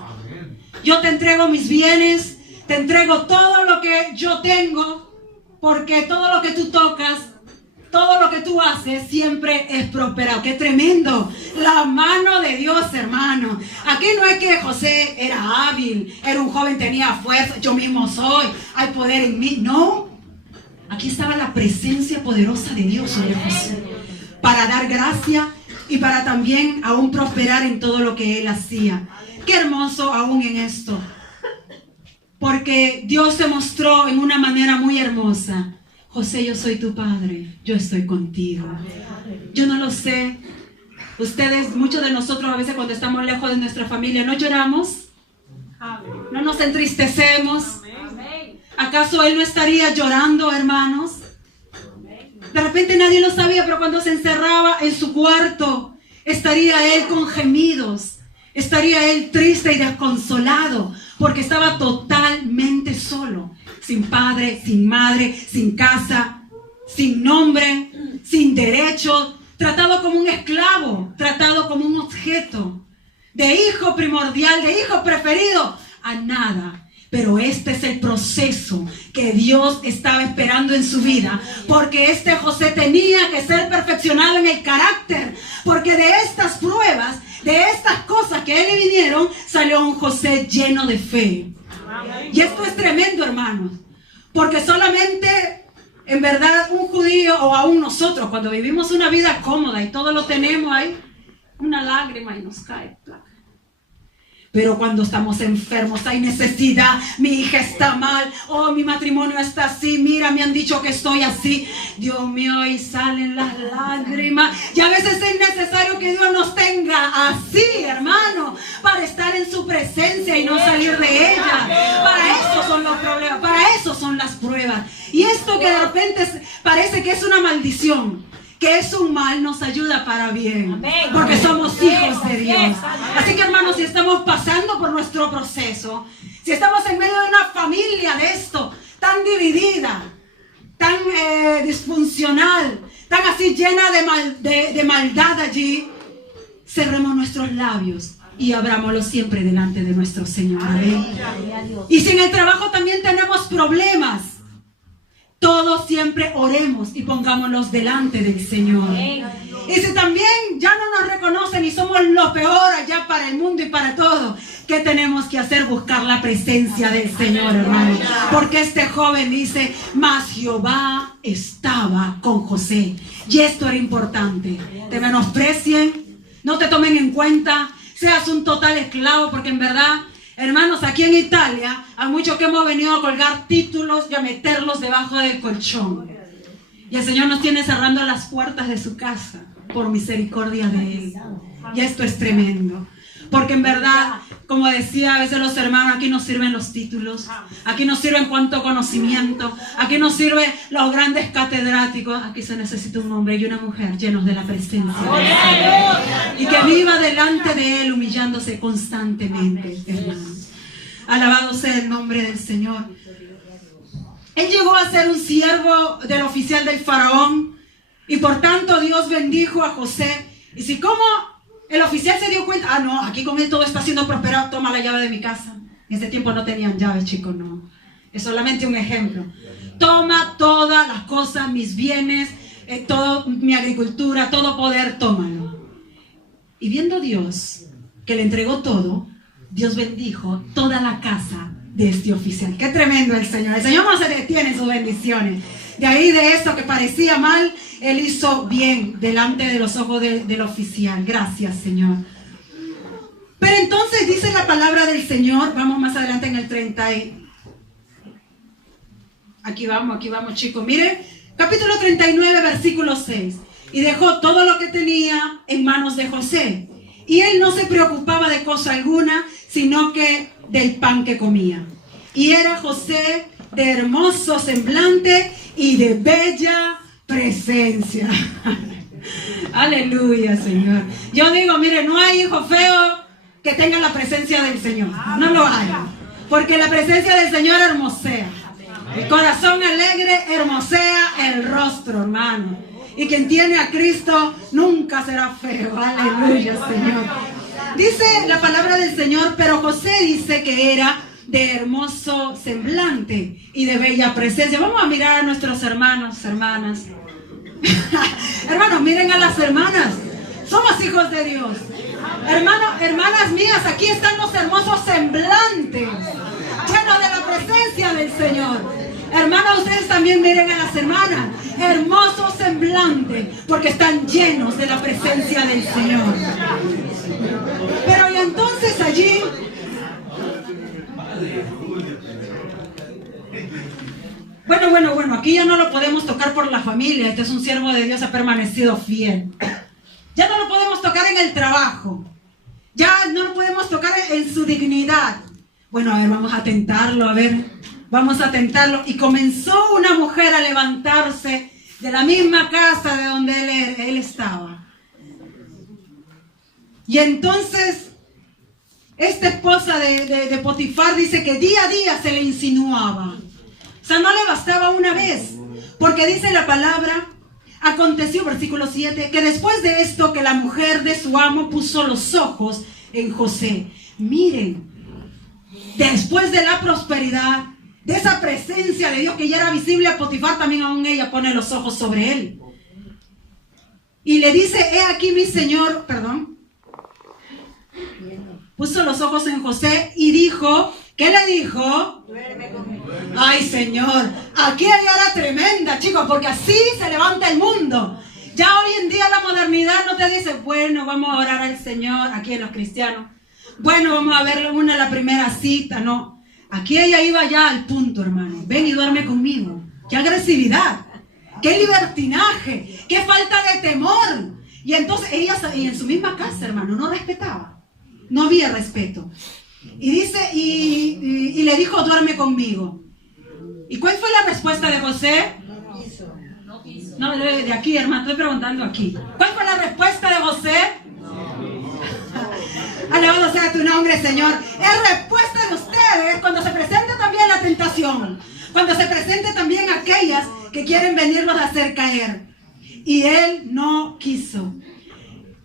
yo te entrego mis bienes, te entrego todo lo que yo tengo, porque todo lo que tú tocas, todo lo que tú haces siempre es prosperado. ¡Qué tremendo! La mano de Dios, hermano. Aquí no es que José era hábil, era un joven, tenía fuerza, yo mismo soy, hay poder en mí. No, aquí estaba la presencia poderosa de Dios sobre José, para dar gracia y para también aún prosperar en todo lo que él hacía. ¡Qué hermoso aún en esto! Porque Dios se mostró en una manera muy hermosa. José, yo soy tu padre, yo estoy contigo. Yo no lo sé. Ustedes, muchos de nosotros a veces cuando estamos lejos de nuestra familia, ¿no lloramos? ¿No nos entristecemos? ¿Acaso él no estaría llorando, hermanos? De repente nadie lo sabía, pero cuando se encerraba en su cuarto, estaría él con gemidos. Estaría él triste y desconsolado, porque estaba totalmente solo. Sin padre, sin madre, sin casa, sin nombre, sin derechos, tratado como un esclavo, tratado como un objeto, de hijo primordial, de hijo preferido, a nada. Pero este es el proceso que Dios estaba esperando en su vida, porque este José tenía que ser perfeccionado en el carácter, porque de estas pruebas, de estas cosas que a él le vinieron, salió un José lleno de fe. Y esto es tremendo, hermanos, porque solamente, en verdad, un judío o aún nosotros, cuando vivimos una vida cómoda y todo lo tenemos ahí, una lágrima y nos cae. Pero cuando estamos enfermos, hay necesidad, mi hija está mal, oh, mi matrimonio está así, mira, me han dicho que estoy así, Dios mío, y salen las lágrimas. Y a veces es necesario que Dios nos tenga así, hermano, para estar en su presencia y no salir de ella. Para eso son los problemas, para eso son las pruebas. Y esto que de repente parece que es una maldición, que es un mal, nos ayuda para bien. Porque somos hijos de Dios. Así que, hermanos, si estamos pasando pasando por nuestro proceso, si estamos en medio de una familia de esto, tan dividida, tan disfuncional, tan así llena de maldad allí, cerremos nuestros labios y abrámoslos siempre delante de nuestro Señor. Amén. Y si en el trabajo también tenemos problemas, todos siempre oremos y pongámoslos delante del Señor. Y si también ya no nos reconocen y somos lo peor allá para el mundo y para todo, ¿qué tenemos que hacer? Buscar la presencia del Señor, hermano. Porque este joven dice, mas Jehová estaba con José. Y esto era importante. Te menosprecien, no te tomen en cuenta, seas un total esclavo, porque en verdad, hermanos, aquí en Italia hay muchos que hemos venido a colgar títulos y a meterlos debajo del colchón. Y el Señor nos tiene cerrando las puertas de su casa por misericordia de Él. Y esto es tremendo. Porque en verdad, como decía a veces los hermanos, aquí nos sirven los títulos, aquí nos sirven cuánto conocimiento, aquí nos sirven los grandes catedráticos. Aquí se necesita un hombre y una mujer llenos de la presencia de Dios. Y que viva delante de Él humillándose constantemente, hermanos. Alabado sea el nombre del Señor. Él llegó a ser un siervo del oficial del faraón y por tanto Dios bendijo a José. Y si como el oficial se dio cuenta, no, aquí con él todo está siendo prosperado, toma la llave de mi casa. En ese tiempo no tenían llaves, chicos, no. Es solamente un ejemplo. Toma todas las cosas, mis bienes, toda mi agricultura, todo poder, tómalo. Y viendo Dios que le entregó todo, Dios bendijo toda la casa de este oficial. Qué tremendo el Señor. El Señor no se detiene en sus bendiciones. De ahí, de eso que parecía mal, Él hizo bien delante de los ojos del oficial. Gracias, Señor. Pero entonces dice la palabra del Señor. Vamos más adelante en el 30. Aquí vamos, chicos. Mire, capítulo 39, versículo 6. Y dejó todo lo que tenía en manos de José. Y él no se preocupaba de cosa alguna, sino que del pan que comía. Y era José de hermoso semblante y de bella presencia. Aleluya, Señor. Yo digo, mire, no hay hijo feo que tenga la presencia del Señor. No lo hay. Porque la presencia del Señor hermosea. El corazón alegre hermosea el rostro, hermano. Y quien tiene a Cristo nunca será feo. Aleluya, Señor. Dice la palabra del Señor, pero José dice que era de hermoso semblante y de bella presencia. Vamos a mirar a nuestros hermanos, hermanas. Hermanos, miren a las hermanas. Somos hijos de Dios. Hermanos, hermanas mías, aquí están los hermosos semblantes, llenos de la presencia del Señor. Hermanos, ustedes también miren a las hermanas. Hermoso semblante, porque están llenos de la presencia del Señor. Pero y entonces allí, bueno, aquí ya no lo podemos tocar por la familia. Este es un siervo de Dios, ha permanecido fiel. Ya no lo podemos tocar en el trabajo. Ya no lo podemos tocar en su dignidad. Bueno, a ver, vamos a tentarlo, vamos a tentarlo. Y comenzó una mujer a levantarse de la misma casa de donde él estaba. Y entonces, esta esposa de Potifar dice que día a día se le insinuaba. O sea, no le bastaba una vez. Porque dice la palabra, aconteció, versículo 7, que después de esto que la mujer de su amo puso los ojos en José. Miren, después de la prosperidad, de esa presencia de Dios que ya era visible a Potifar, también aún ella pone los ojos sobre él. Y le dice, he aquí mi señor, puso los ojos en José y dijo, ¿qué le dijo? Ay, Señor, aquí hay hora tremenda, chicos, porque así se levanta el mundo. Ya hoy en día la modernidad no te dice, bueno, vamos a orar al Señor, aquí en los cristianos. Bueno, vamos a ver la primera cita, no. Aquí ella iba ya al punto, hermano. Ven y duerme conmigo. ¡Qué agresividad! ¡Qué libertinaje! ¡Qué falta de temor! Y entonces ella, y en su misma casa, hermano, no respetaba. No había respeto. Y dice, y le dijo, duerme conmigo. ¿Y cuál fue la respuesta de José? No, de aquí, hermano, estoy preguntando aquí. ¿Cuál fue la respuesta de José? Alabado sea tu nombre, Señor. Es respuesta de ustedes cuando se presente también la tentación. Cuando se presente también aquellas que quieren venirlos a hacer caer. Y él no quiso.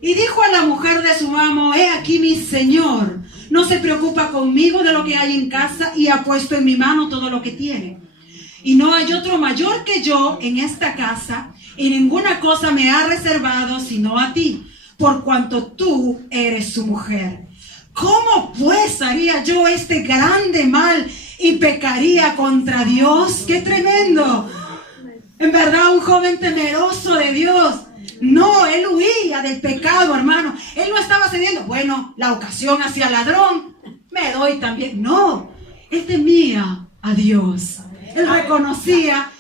Y dijo a la mujer de su amo: he aquí mi señor no se preocupa conmigo de lo que hay en casa y ha puesto en mi mano todo lo que tiene. Y no hay otro mayor que yo en esta casa, y ninguna cosa me ha reservado sino a ti, por cuanto tú eres su mujer. ¿Cómo pues haría yo este grande mal y pecaría contra Dios? ¡Qué tremendo! En verdad, un joven temeroso de Dios. No, él huía del pecado, hermano. Él no estaba cediendo. Bueno, la ocasión hacia ladrón, me doy también. No, él temía a Dios. Él reconocía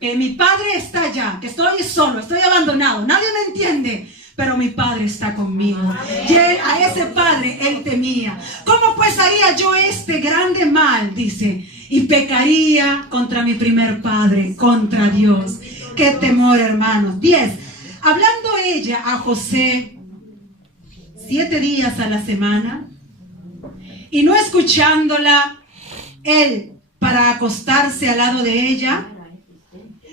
que mi padre está allá, que estoy solo, estoy abandonado, nadie me entiende, pero mi padre está conmigo. Y él, a ese padre él temía. ¿Cómo pues haría yo este grande mal? Dice, y pecaría contra mi primer padre, contra Dios. Qué temor, hermanos. 10. Hablando ella a José 7 días a la semana, y no escuchándola él para acostarse al lado de ella,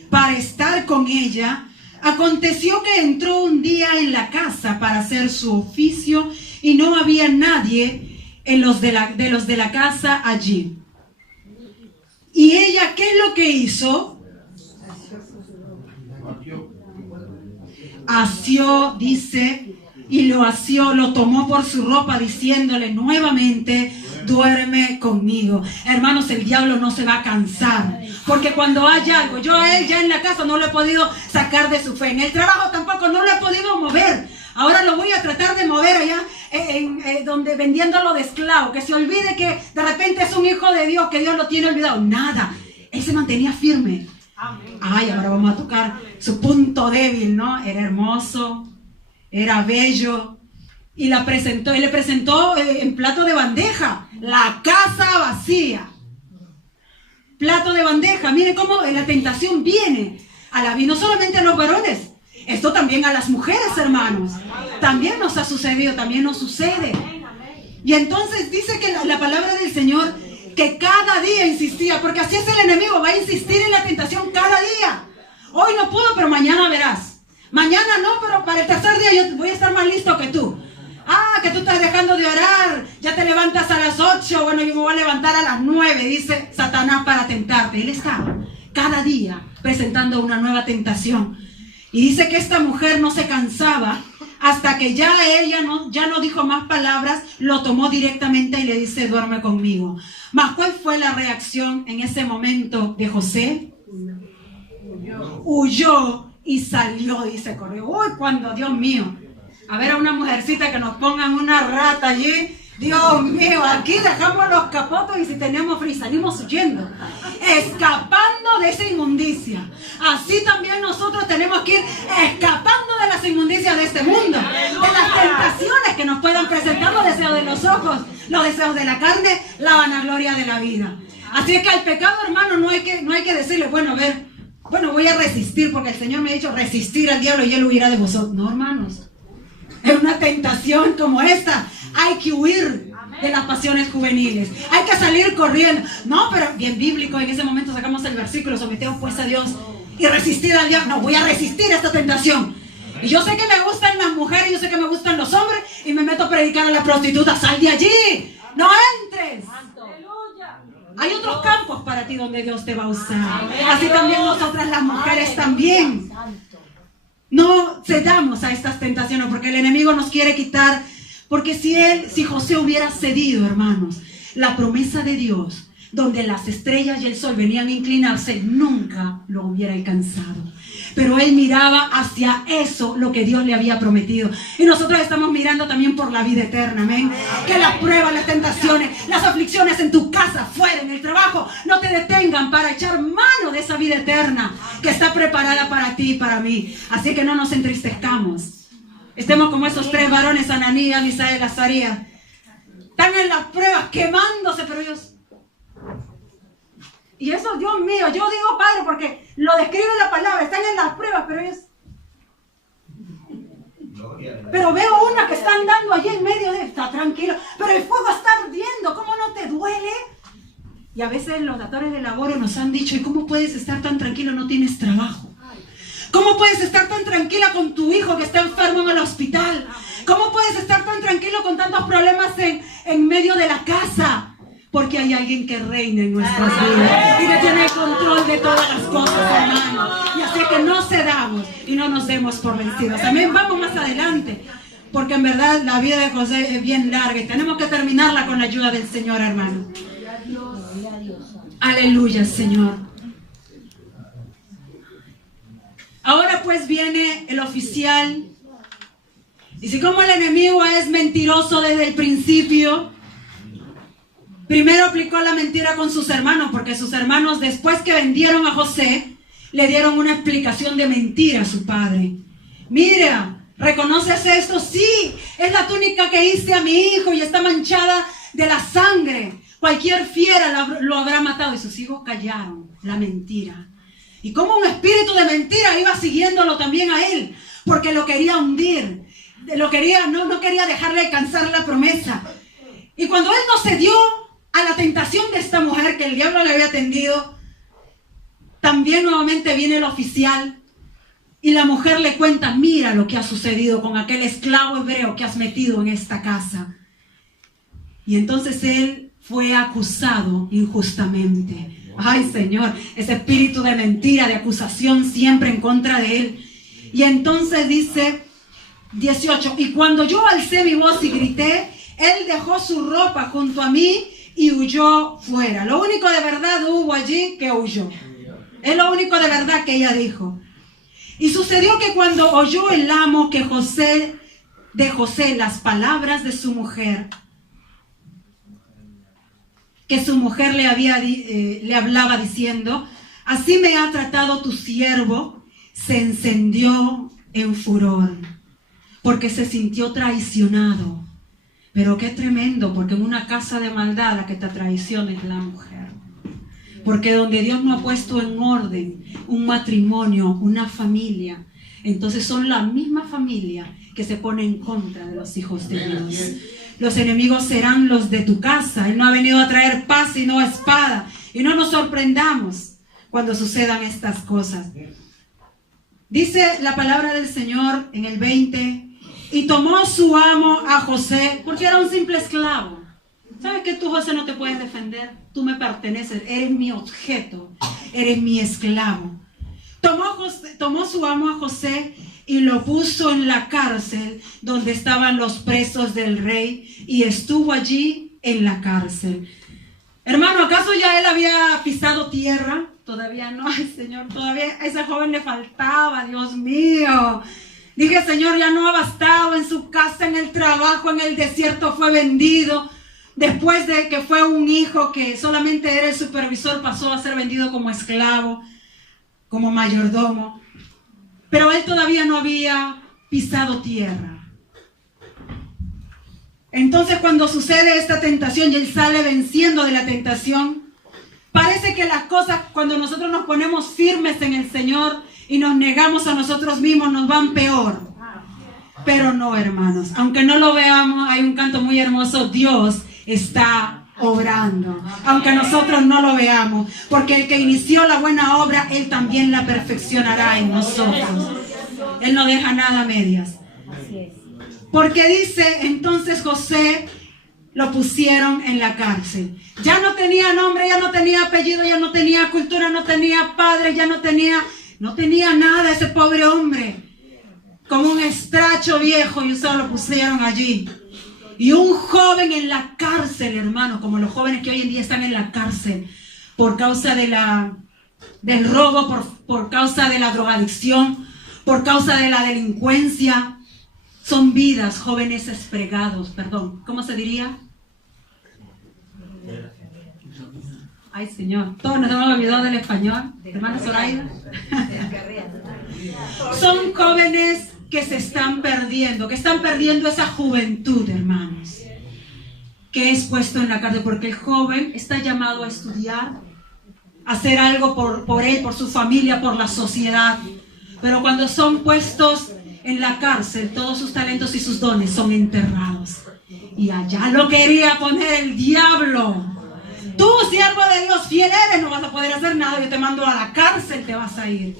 para estar con ella, aconteció que entró un día en la casa para hacer su oficio y no había nadie de los de la casa allí. Y ella, ¿qué es lo que hizo? Asió, dice, y lo asió, lo tomó por su ropa, diciéndole nuevamente: duerme conmigo. Hermanos, el diablo no se va a cansar, porque cuando hay algo, yo a él ya en la casa no lo he podido sacar de su fe, en el trabajo tampoco no lo he podido mover. Ahora lo voy a tratar de mover allá donde vendiéndolo de esclavo, que se olvide que de repente es un hijo de Dios, que Dios lo tiene olvidado. Nada, él se mantenía firme. Ay, ahora vamos a tocar su punto débil, ¿no? Era hermoso, era bello, y le presentó en plato de bandeja, la casa vacía. Plato de bandeja. Mire cómo la tentación viene a la vida, no solamente a los varones, esto también a las mujeres, hermanos. También nos ha sucedido, también nos sucede. Y entonces dice que la palabra del Señor, que cada día insistía, porque así es el enemigo, va a insistir en la tentación cada día. Hoy no puedo, pero mañana verás. Mañana no, pero para el tercer día yo voy a estar más listo que tú. Ah, que tú estás dejando de orar, ya te levantas a las 8, bueno, yo me voy a levantar a las 9, dice Satanás para tentarte. Él está cada día presentando una nueva tentación. Y dice que esta mujer no se cansaba hasta que ya ella ya no dijo más palabras, lo tomó directamente y le dice: duerme conmigo. Mas ¿cuál fue la reacción en ese momento de José? Huyó y salió, y se corrió. Uy, cuando, Dios mío, a ver a una mujercita que nos pongan una rata allí. Dios mío, aquí dejamos los capotes y si tenemos frío salimos huyendo, escapando de esa inmundicia. Así también nosotros tenemos que ir escapando de las inmundicias de este mundo, de las tentaciones que nos puedan presentar, los deseos de los ojos, los deseos de la carne, la vanagloria de la vida. Así es que al pecado, hermano, no hay que decirle: bueno, a ver, bueno, voy a resistir porque el Señor me ha dicho resistir al diablo y él huirá de vosotros. No, hermanos, es una tentación como esta. Hay que huir de las pasiones juveniles. Hay que salir corriendo. No, pero bien bíblico, en ese momento sacamos el versículo: someteos pues a Dios y resistir al diablo. No, voy a resistir esta tentación. Y yo sé que me gustan las mujeres, yo sé que me gustan los hombres, y me meto a predicar a la prostituta: sal de allí, no entres. Hay otros campos para ti donde Dios te va a usar. Así también nosotras las mujeres también. No cedamos a estas tentaciones, porque el enemigo nos quiere quitar. Porque si José hubiera cedido, hermanos, la promesa de Dios, donde las estrellas y el sol venían a inclinarse, nunca lo hubiera alcanzado. Pero él miraba hacia eso, lo que Dios le había prometido. Y nosotros estamos mirando también por la vida eterna, amén. Que las pruebas, las tentaciones, las aflicciones en tu casa, fuera, en el trabajo, no te detengan para echar mano de esa vida eterna que está preparada para ti y para mí. Así que no nos entristezcamos. Estemos como esos 3 varones, Ananías, Misael, Azarías. Están en las pruebas, quemándose, pero ellos... Y eso, Dios mío, yo digo, Padre, porque lo describe la palabra. Están en las pruebas, pero ellos... Pero veo una que está andando allí en medio de... Está tranquilo, pero el fuego está ardiendo, ¿cómo no te duele? Y a veces los doctores de laboro nos han dicho, ¿y cómo puedes estar tan tranquilo? No tienes trabajo. ¿Cómo puedes estar tan tranquila con tu hijo que está enfermo en el hospital? ¿Cómo puedes estar tan tranquilo con tantos problemas en medio de la casa? Porque hay alguien que reina en nuestras vidas y que tiene el control de todas las cosas, hermano. Y así que no cedamos y no nos demos por vencidos. Amén. Vamos más adelante, porque en verdad la vida de José es bien larga y tenemos que terminarla con la ayuda del Señor, hermano. Aleluya, Señor. Ahora pues viene el oficial. Dice, como el enemigo es mentiroso desde el principio, primero aplicó la mentira con sus hermanos, porque sus hermanos, después que vendieron a José, le dieron una explicación de mentira a su padre. Mira, ¿reconoces esto? Sí, es la túnica que hice a mi hijo y está manchada de la sangre. Cualquier fiera lo habrá matado. Y sus hijos callaron la mentira. Y como un espíritu de mentira iba siguiéndolo también a él, porque lo quería hundir, no quería dejarle alcanzar la promesa. Y cuando él no cedió a la tentación de esta mujer que el diablo le había tendido, también nuevamente viene el oficial y la mujer le cuenta, mira lo que ha sucedido con aquel esclavo hebreo que has metido en esta casa. Y entonces él fue acusado injustamente. Ay, Señor, ese espíritu de mentira, de acusación siempre en contra de él. Y entonces dice 18, y cuando yo alcé mi voz y grité, él dejó su ropa junto a mí y huyó fuera. Lo único de verdad hubo allí que huyó. Es lo único de verdad que ella dijo. Y sucedió que cuando oyó el amo de José las palabras de su mujer, que su mujer le hablaba diciendo, así me ha tratado tu siervo, se encendió en furor, porque se sintió traicionado. Pero qué tremendo, porque en una casa de maldad la que te traiciona es la mujer. Porque donde Dios no ha puesto en orden un matrimonio, una familia, entonces son la misma familia que se pone en contra de los hijos de Dios. Los enemigos serán los de tu casa. Él no ha venido a traer paz sino espada. Y no nos sorprendamos cuando sucedan estas cosas. Dice la palabra del Señor en el 20, y tomó su amo a José, porque era un simple esclavo. ¿Sabes que tú, José, no te puedes defender? Tú me perteneces, eres mi objeto, eres mi esclavo. Tomó su amo a José y lo puso en la cárcel donde estaban los presos del rey, y estuvo allí en la cárcel. Hermano, ¿acaso ya él había pisado tierra? Todavía no. Ay, Señor, todavía a ese joven le faltaba, Dios mío. Dije, Señor, ya no ha bastado en su casa, en el trabajo, en el desierto fue vendido. Después de que fue un hijo que solamente era el supervisor, pasó a ser vendido como esclavo, como mayordomo. Pero él todavía no había pisado tierra. Entonces cuando sucede esta tentación y él sale venciendo de la tentación, parece que las cosas, cuando nosotros nos ponemos firmes en el Señor y nos negamos a nosotros mismos, nos van peor. Pero no, hermanos, aunque no lo veamos, hay un canto muy hermoso, Dios está obrando, aunque nosotros no lo veamos, porque el que inició la buena obra, Él también la perfeccionará en nosotros. Él no deja nada a medias. Porque dice, entonces José lo pusieron en la cárcel. Ya no tenía nombre, ya no tenía apellido, ya no tenía cultura, no tenía padre, ya no tenía nada ese pobre hombre. Como un estracho viejo, y solo lo pusieron allí. Y un joven en la cárcel, hermano, como los jóvenes que hoy en día están en la cárcel por causa del robo, por causa de la drogadicción, por causa de la delincuencia. Son vidas, jóvenes esfregados, perdón, ¿cómo se diría? Ay, Señor, todos nos hemos olvidado del español, hermana Zoraida. Son jóvenes que se están perdiendo, que están perdiendo esa juventud, hermanos, que es puesto en la cárcel, porque el joven está llamado a estudiar, a hacer algo por él, por su familia, por la sociedad. Pero cuando son puestos en la cárcel, todos sus talentos y sus dones son enterrados. Y allá lo quería poner el diablo. Tú, siervo de Dios, fiel eres, no vas a poder hacer nada. Yo te mando a la cárcel, te vas a ir.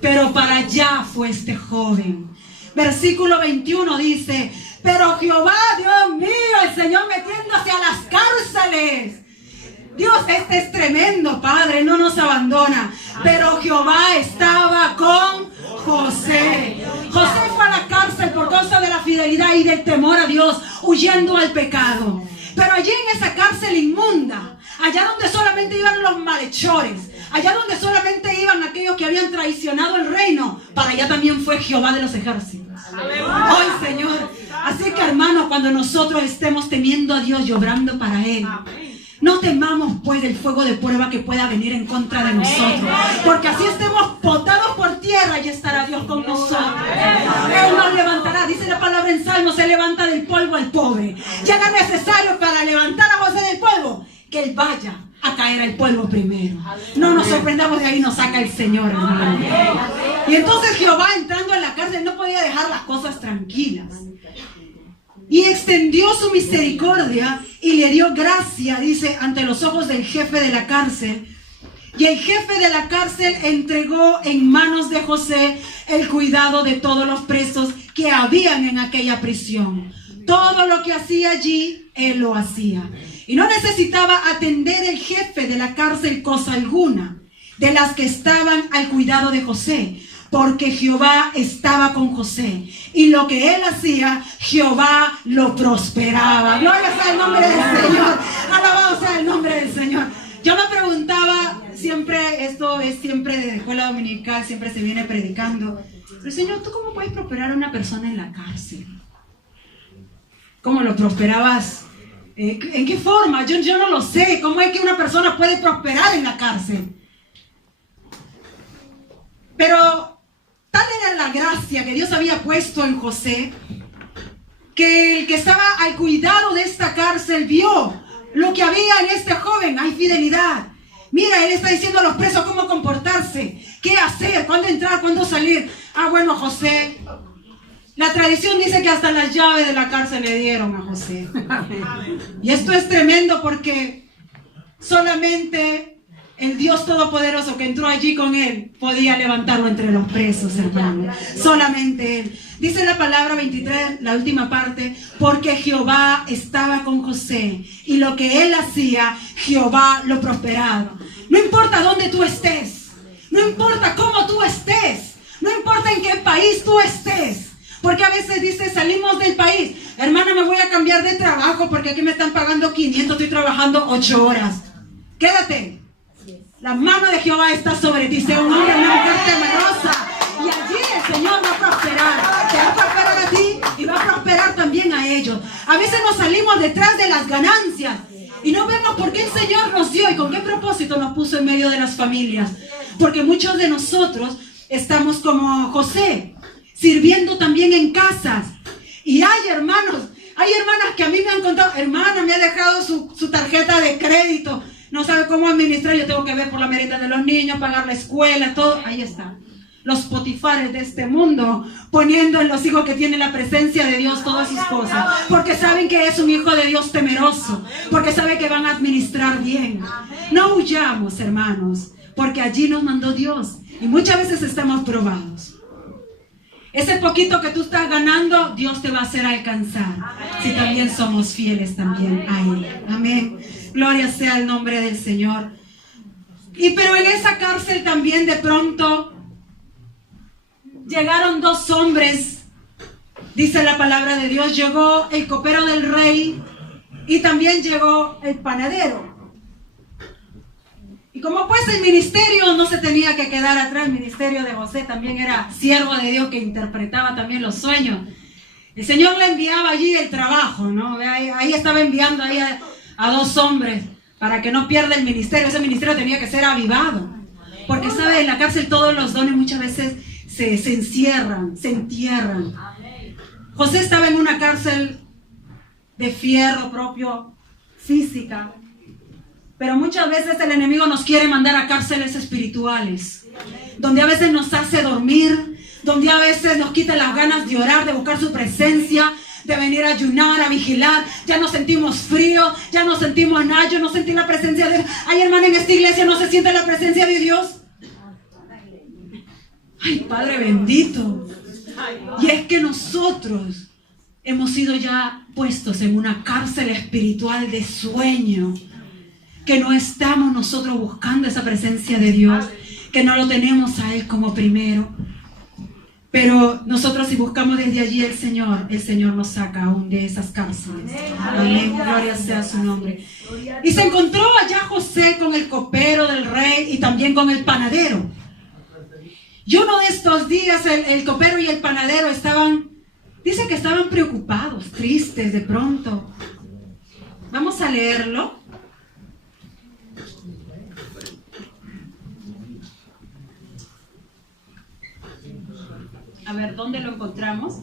Pero para allá fue este joven. Versículo 21 dice: pero Jehová, Dios mío, el Señor metiéndose a las cárceles. Dios, este es tremendo, Padre, no nos abandona. Pero Jehová estaba con José. José fue a la cárcel por causa de la fidelidad y del temor a Dios, huyendo al pecado. Pero allí en esa cárcel inmunda, allá donde solamente iban los malhechores, allá donde solamente iban aquellos que habían traicionado el reino, para allá también fue Jehová de los ejércitos. Hoy, Señor. Así que, hermanos, cuando nosotros estemos temiendo a Dios y obrando para Él, no temamos pues del fuego de prueba que pueda venir en contra de nosotros, porque así estemos botados por tierra y estará Dios con nosotros. Él nos levantará, dice la palabra en Salmo, se levanta del polvo al pobre. Ya era necesario para levantar a José del polvo que él vaya a caer al polvo primero. No nos sorprendamos, de ahí nos saca el Señor, hermano. Y entonces Jehová, entrando en la cárcel, no podía dejar las cosas tranquilas. Y extendió su misericordia y le dio gracia, dice, ante los ojos del jefe de la cárcel. Y el jefe de la cárcel entregó en manos de José el cuidado de todos los presos que habían en aquella prisión. Todo lo que hacía allí, él lo hacía. Y no necesitaba atender el jefe de la cárcel cosa alguna de las que estaban al cuidado de José, porque Jehová estaba con José. Y lo que él hacía, Jehová lo prosperaba. Gloria sea el nombre del Señor. Alabado sea el nombre del Señor. Yo me preguntaba, siempre, esto es siempre de escuela dominical, siempre se viene predicando. Pero Señor, ¿tú cómo puedes prosperar a una persona en la cárcel? ¿Cómo lo prosperabas? ¿En qué forma? Yo no lo sé. ¿Cómo es que una persona puede prosperar en la cárcel? Pero tal era la gracia que Dios había puesto en José, que el que estaba al cuidado de esta cárcel vio lo que había en este joven. Hay fidelidad. Mira, él está diciendo a los presos cómo comportarse, qué hacer, cuándo entrar, cuándo salir. Ah, bueno, José, la tradición dice que hasta las llaves de la cárcel le dieron a José. Y esto es tremendo porque solamente el Dios Todopoderoso que entró allí con él podía levantarlo entre los presos, hermano. Solamente él. Dice la palabra 23, la última parte, porque Jehová estaba con José y lo que él hacía, Jehová lo prosperaba. No importa dónde tú estés, no importa cómo tú estés, no importa en qué país tú estés. Porque a veces dice, salimos del país, hermana, me voy a cambiar de trabajo porque aquí me están pagando 500, estoy trabajando 8 horas. Quédate. La mano de Jehová está sobre ti, sea un hombre, una mujer temerosa. Y allí el Señor va a prosperar. Te va a prosperar a ti y va a prosperar también a ellos. A veces nos salimos detrás de las ganancias y no vemos por qué el Señor nos dio y con qué propósito nos puso en medio de las familias. Porque muchos de nosotros estamos como José, sirviendo también en casas. Y hay hermanas que a mí me han contado, hermana, me ha dejado su tarjeta de crédito. No sabe cómo administrar, yo tengo que ver por la merienda de los niños, pagar la escuela, todo. Ahí está. Los potifares de este mundo, poniendo en los hijos que tienen la presencia de Dios todas sus cosas. Porque saben que es un hijo de Dios temeroso. Porque saben que van a administrar bien. No huyamos, hermanos, porque allí nos mandó Dios. Y muchas veces estamos probados. Ese poquito que tú estás ganando, Dios te va a hacer alcanzar. Si también somos fieles también a Él. Amén. Gloria sea el nombre del Señor. Pero en esa cárcel también de pronto llegaron 2 hombres. Dice la palabra de Dios, llegó el copero del rey y también llegó el panadero. Y como pues el ministerio no se tenía que quedar atrás, el ministerio de José también era siervo de Dios que interpretaba también los sueños. El Señor le enviaba allí el trabajo, ¿no? Ahí estaba enviando ahí a 2 hombres para que no pierda el ministerio. Ese ministerio tenía que ser avivado. Porque, ¿sabe? En la cárcel todos los dones muchas veces se encierran, se entierran. José estaba en una cárcel de fierro propio, física. Pero muchas veces el enemigo nos quiere mandar a cárceles espirituales, donde a veces nos hace dormir, donde a veces nos quita las ganas de orar, de buscar su presencia, de venir a ayunar, a vigilar. Ya no sentimos frío, ya no sentimos nada, yo no sentí la presencia de Dios. Ay, hermana, en esta iglesia no se siente la presencia de Dios. Ay, Padre bendito. Y es que nosotros hemos sido ya puestos en una cárcel espiritual de sueño, que no estamos nosotros buscando esa presencia de Dios, que no lo tenemos a Él como primero. Pero nosotros, si buscamos desde allí el Señor nos saca aún de esas cárceles. Amén, gloria sea su nombre. Y se encontró allá José con el copero del rey y también con el panadero. Y uno de estos días el copero y el panadero dice que estaban preocupados, tristes de pronto. Vamos a leerlo. A ver, ¿dónde lo encontramos?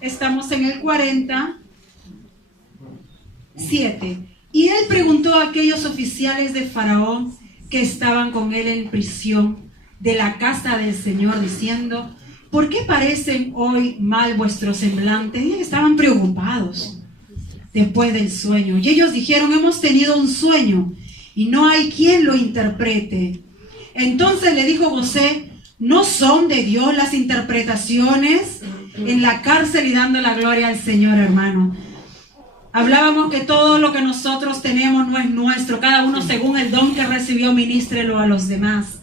Estamos en el 47. Y él preguntó a aquellos oficiales de Faraón que estaban con él en prisión de la casa del Señor, diciendo: ¿por qué parecen hoy mal vuestros semblantes? Y estaban preocupados después del sueño. Y ellos dijeron: hemos tenido un sueño y no hay quien lo interprete. Entonces le dijo José: ¿no son de Dios las interpretaciones? En la cárcel y dando la gloria al Señor, hermano. Hablábamos que todo lo que nosotros tenemos no es nuestro. Cada uno según el don que recibió, ministrelo a los demás.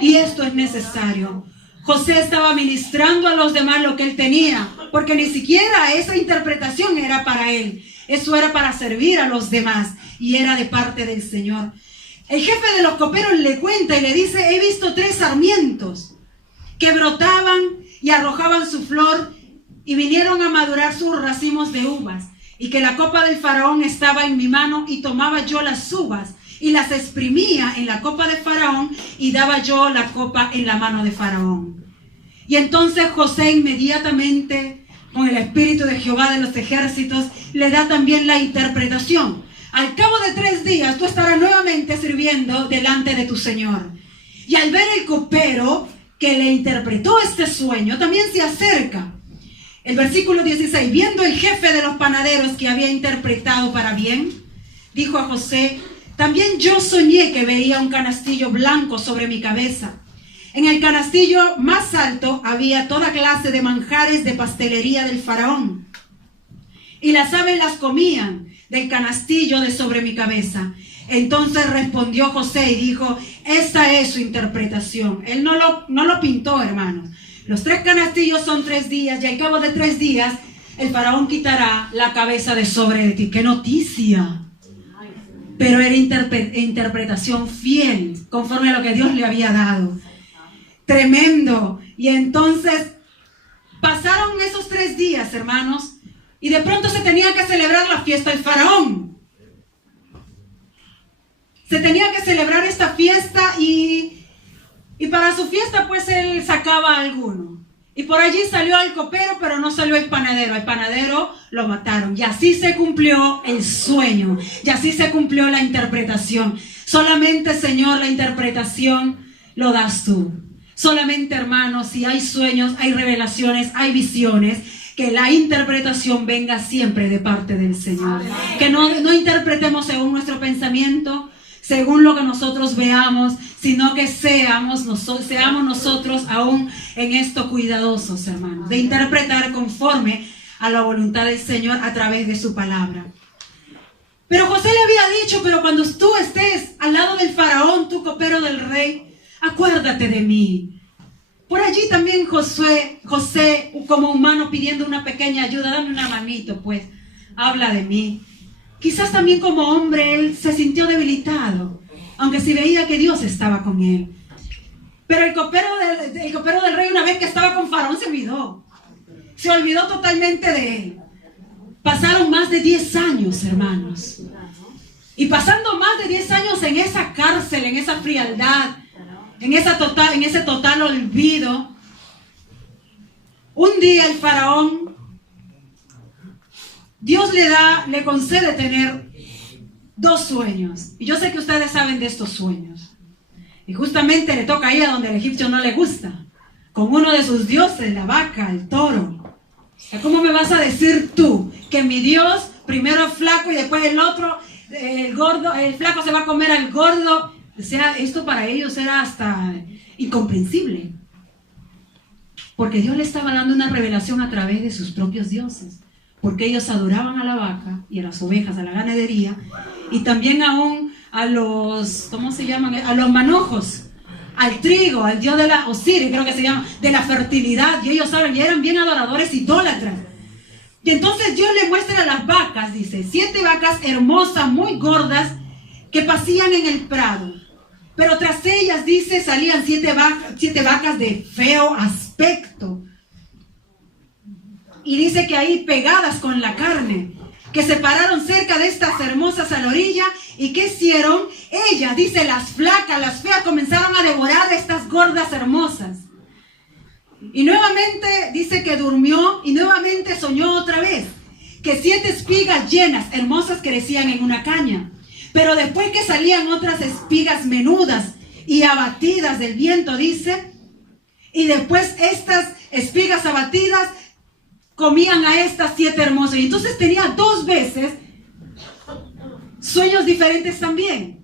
Y esto es necesario. José estaba ministrando a los demás lo que él tenía, porque ni siquiera esa interpretación era para él. Eso era para servir a los demás y era de parte del Señor. El jefe de los coperos le cuenta y le dice: he visto 3 sarmientos que brotaban y arrojaban su flor y vinieron a madurar sus racimos de uvas, y que la copa del faraón estaba en mi mano, y tomaba yo las uvas y las exprimía en la copa de faraón, y daba yo la copa en la mano de faraón. Y entonces José inmediatamente, con el espíritu de Jehová de los ejércitos, le da también la interpretación. Al cabo de 3 días tú estarás nuevamente sirviendo delante de tu Señor. Y al ver el copero que le interpretó este sueño, también se acerca. El versículo 16, viendo el jefe de los panaderos que había interpretado para bien, dijo a José: también yo soñé que veía un canastillo blanco sobre mi cabeza. En el canastillo más alto había toda clase de manjares de pastelería del faraón, y las aves las comían del canastillo de sobre mi cabeza. Entonces respondió José y dijo: esta es su interpretación. Él no lo pintó, hermanos. Los 3 canastillos son 3 días, y al cabo de 3 días el faraón quitará la cabeza de sobre de ti. ¡Qué noticia! Pero era interpretación fiel, conforme a lo que Dios le había dado. Tremendo. Y entonces pasaron esos 3 días, hermanos, y de pronto se tenía que celebrar la fiesta del faraón. Se tenía que celebrar esta fiesta y para su fiesta pues él sacaba a alguno. Y por allí salió el copero, pero no salió el panadero. Al panadero lo mataron. Y así se cumplió el sueño. Y así se cumplió la interpretación. Solamente, Señor, la interpretación lo das tú. Solamente, hermanos, si hay sueños, hay revelaciones, hay visiones, que la interpretación venga siempre de parte del Señor. Que no interpretemos según nuestro pensamiento, según lo que nosotros veamos, sino que seamos nosotros aún en esto cuidadosos, hermanos, de interpretar conforme a la voluntad del Señor a través de su palabra. Pero José le había dicho: pero cuando tú estés al lado del faraón, tu copero del rey, acuérdate de mí. Por allí también José, como humano, pidiendo una pequeña ayuda: dame una manito, pues, habla de mí. Quizás también como hombre él se sintió debilitado, aunque sí veía que Dios estaba con él. Pero el copero del rey, una vez que estaba con faraón, se olvidó totalmente de él. Pasaron más de 10 años, hermanos. Y pasando más de 10 años en esa cárcel, en esa frialdad, en ese total olvido, un día el faraón, Dios le concede tener 2 sueños. Y yo sé que ustedes saben de estos sueños. Y justamente le toca ir a donde al egipcio no le gusta, con uno de sus dioses, la vaca, el toro. ¿Cómo me vas a decir tú que mi Dios primero es flaco y después el otro, el gordo, el flaco se va a comer al gordo? O sea, esto para ellos era hasta incomprensible. Porque Dios le estaba dando una revelación a través de sus propios dioses. Porque ellos adoraban a la vaca y a las ovejas, a la ganadería, y también aún a los, ¿cómo se llaman? A los manojos, al trigo, al dios de la Osiris, creo que se llama, de la fertilidad. Y ellos saben, y eran bien adoradores idólatras. Y entonces Dios le muestra a las vacas, dice, 7 vacas hermosas, muy gordas, que pasían en el prado. Pero tras ellas, dice, salían 7 vacas de feo aspecto. Y dice que ahí pegadas con la carne, que se pararon cerca de estas hermosas a la orilla. ¿Y qué hicieron? Ellas, dice, las flacas, las feas, comenzaron a devorar a estas gordas hermosas. Y nuevamente dice que durmió y nuevamente soñó otra vez que 7 espigas llenas, hermosas, crecían en una caña. Pero después que salían otras espigas menudas y abatidas del viento, dice, y después estas espigas abatidas comían a estas 7 hermosas. Y entonces tenía 2 veces sueños diferentes también.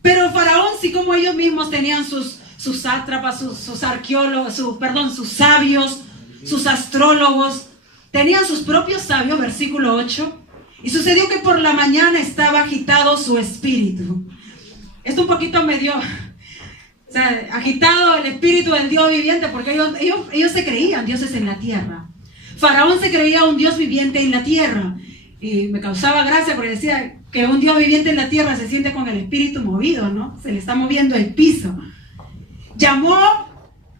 Pero Faraón, sí, como ellos mismos tenían sus sátrapas, sus arqueólogos, sus sabios, sus astrólogos, tenían sus propios sabios, versículo 8. Y sucedió que por la mañana estaba agitado su espíritu. Esto un poquito medio... O sea, agitado el espíritu del Dios viviente, porque ellos se creían dioses en la tierra. Faraón se creía un Dios viviente en la tierra. Y me causaba gracia porque decía que un Dios viviente en la tierra se siente con el espíritu movido, ¿no? Se le está moviendo el piso. Llamó,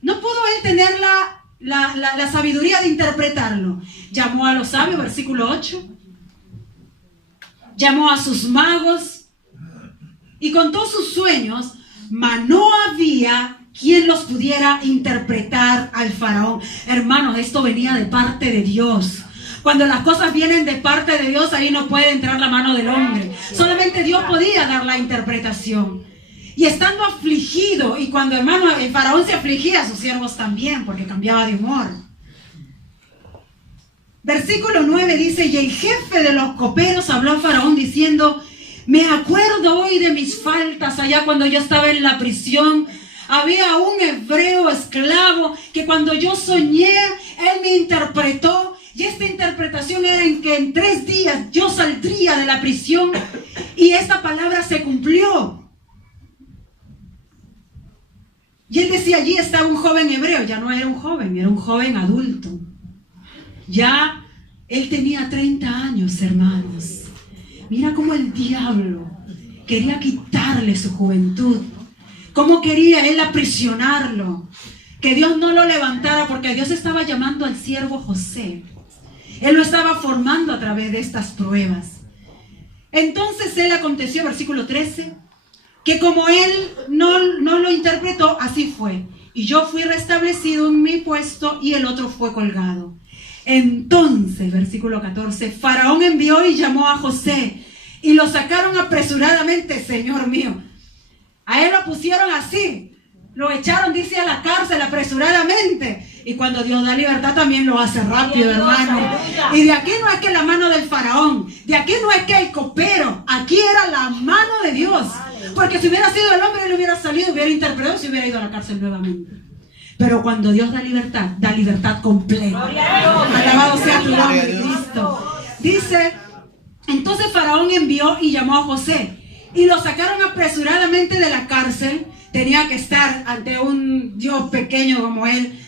no pudo él tener la sabiduría de interpretarlo. Llamó a los sabios, versículo 8. Llamó a sus magos y contó sus sueños, mas no había quien los pudiera interpretar al faraón. Hermanos, esto venía de parte de Dios. Cuando las cosas vienen de parte de Dios, ahí no puede entrar la mano del hombre. Solamente Dios podía dar la interpretación. Y estando afligido, y cuando, hermano, el faraón se afligía, sus siervos también, porque cambiaba de humor. Versículo 9 dice, y el jefe de los coperos habló a Faraón diciendo, me acuerdo hoy de mis faltas allá cuando yo estaba en la prisión. Había un hebreo esclavo que cuando yo soñé, él me interpretó. Y esta interpretación era en que en 3 días yo saldría de la prisión. Y esta palabra se cumplió. Y él decía, allí estaba un joven hebreo. Ya no era un joven, era un joven adulto. Ya él tenía 30 años, hermanos. Mira cómo el diablo quería quitarle su juventud. Cómo quería él aprisionarlo. Que Dios no lo levantara, porque Dios estaba llamando al siervo José. Él lo estaba formando a través de estas pruebas. Entonces él aconteció, versículo 13, que como él no lo interpretó, así fue. Y yo fui restablecido en mi puesto y el otro fue colgado. Entonces, versículo 14, Faraón envió y llamó a José y lo sacaron apresuradamente, Señor mío. A él lo pusieron así, lo echaron, dice, a la cárcel apresuradamente. Y cuando Dios da libertad también lo hace rápido, hermano. Y de aquí no es que la mano del faraón, de aquí no es que el copero, aquí era la mano de Dios. Porque si hubiera sido el hombre, él hubiera salido, hubiera interpretado y se hubiera ido a la cárcel nuevamente. Pero cuando Dios da libertad completa. Alabado sea tu nombre, Cristo. Dice, entonces Faraón envió y llamó a José y lo sacaron apresuradamente de la cárcel. Tenía que estar ante un Dios pequeño como él,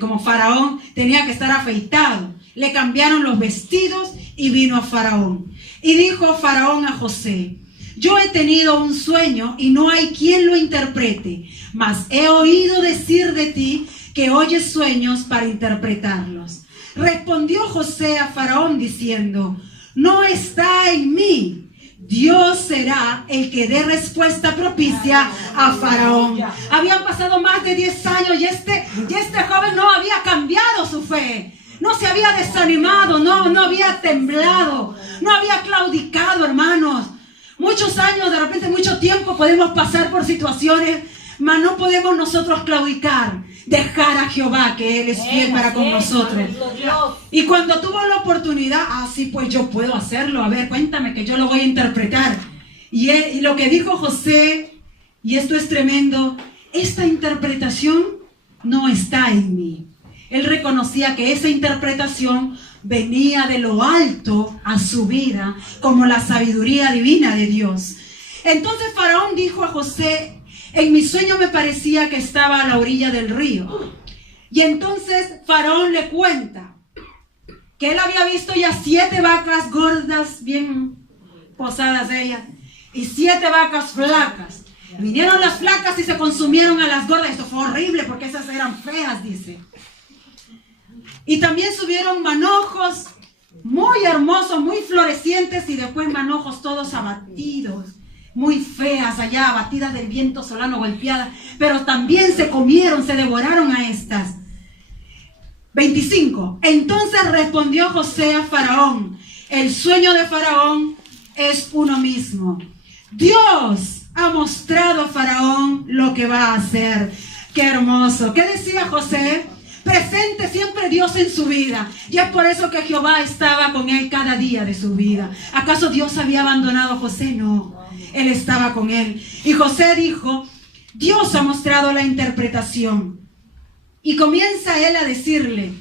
como Faraón, tenía que estar afeitado. Le cambiaron los vestidos y vino a Faraón. Y dijo Faraón a José, yo he tenido un sueño y no hay quien lo interprete, mas he oído decir de ti que oyes sueños para interpretarlos. Respondió José a Faraón diciendo, no está en mí. Dios será el que dé respuesta propicia a Faraón. Habían pasado más de 10 años y este joven no había cambiado su fe. No se había desanimado, no había temblado, no había claudicado, hermanos. Muchos años, de repente mucho tiempo podemos pasar por situaciones, mas no podemos nosotros claudicar, dejar a Jehová, que Él es fiel para con nosotros. Y cuando tuvo la oportunidad, sí, pues yo puedo hacerlo, a ver, cuéntame que yo lo voy a interpretar. Y lo que dijo José, y esto es tremendo, esta interpretación no está en mí. Él reconocía que esa interpretación venía de lo alto a su vida, como la sabiduría divina de Dios. Entonces Faraón dijo a José: en mi sueño me parecía que estaba a la orilla del río. Y entonces Faraón le cuenta que él había visto ya 7 vacas gordas, bien posadas ellas, y 7 vacas flacas. Vinieron las flacas y se consumieron a las gordas. Esto fue horrible porque esas eran feas, dice. Y también subieron manojos muy hermosos, muy florecientes, y después manojos todos abatidos, muy feas allá, abatidas del viento solano, golpeadas. Pero también se comieron, se devoraron a estas. 25. Entonces respondió José a Faraón: el sueño de Faraón es uno mismo. Dios ha mostrado a Faraón lo que va a hacer. ¡Qué hermoso! ¿Qué decía José? Presente siempre Dios en su vida. Y es por eso que Jehová estaba con él cada día de su vida. ¿Acaso Dios había abandonado a José? No, Él estaba con él. Y José dijo: Dios ha mostrado la interpretación. Y comienza él a decirle,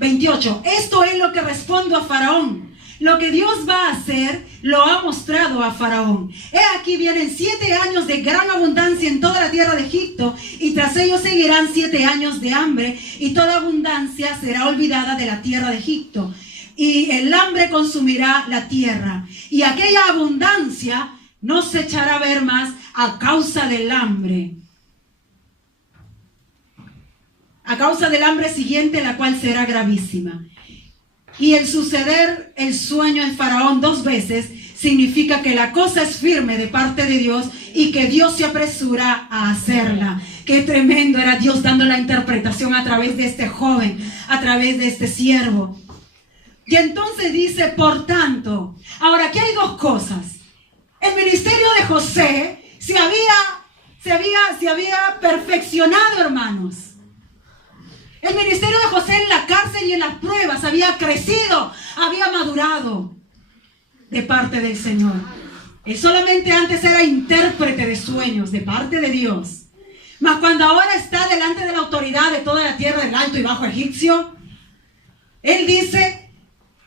28, esto es lo que respondo a Faraón. Lo que Dios va a hacer, lo ha mostrado a Faraón. He aquí vienen 7 años de gran abundancia en toda la tierra de Egipto, y tras ellos seguirán 7 años de hambre, y toda abundancia será olvidada de la tierra de Egipto. Y el hambre consumirá la tierra, y aquella abundancia no se echará a ver más a causa del hambre. A causa del hambre siguiente, la cual será gravísima. Y el suceder el sueño en Faraón 2 veces significa que la cosa es firme de parte de Dios y que Dios se apresura a hacerla. Qué tremendo era Dios dando la interpretación a través de este joven, a través de este siervo. Y entonces dice, por tanto, ahora aquí hay 2 cosas. El ministerio de José se había perfeccionado, hermanos. El ministerio de José en la cárcel y en las pruebas había crecido, había madurado de parte del Señor. Él solamente antes era intérprete de sueños de parte de Dios. Mas cuando ahora está delante de la autoridad de toda la tierra del alto y bajo egipcio, él dice,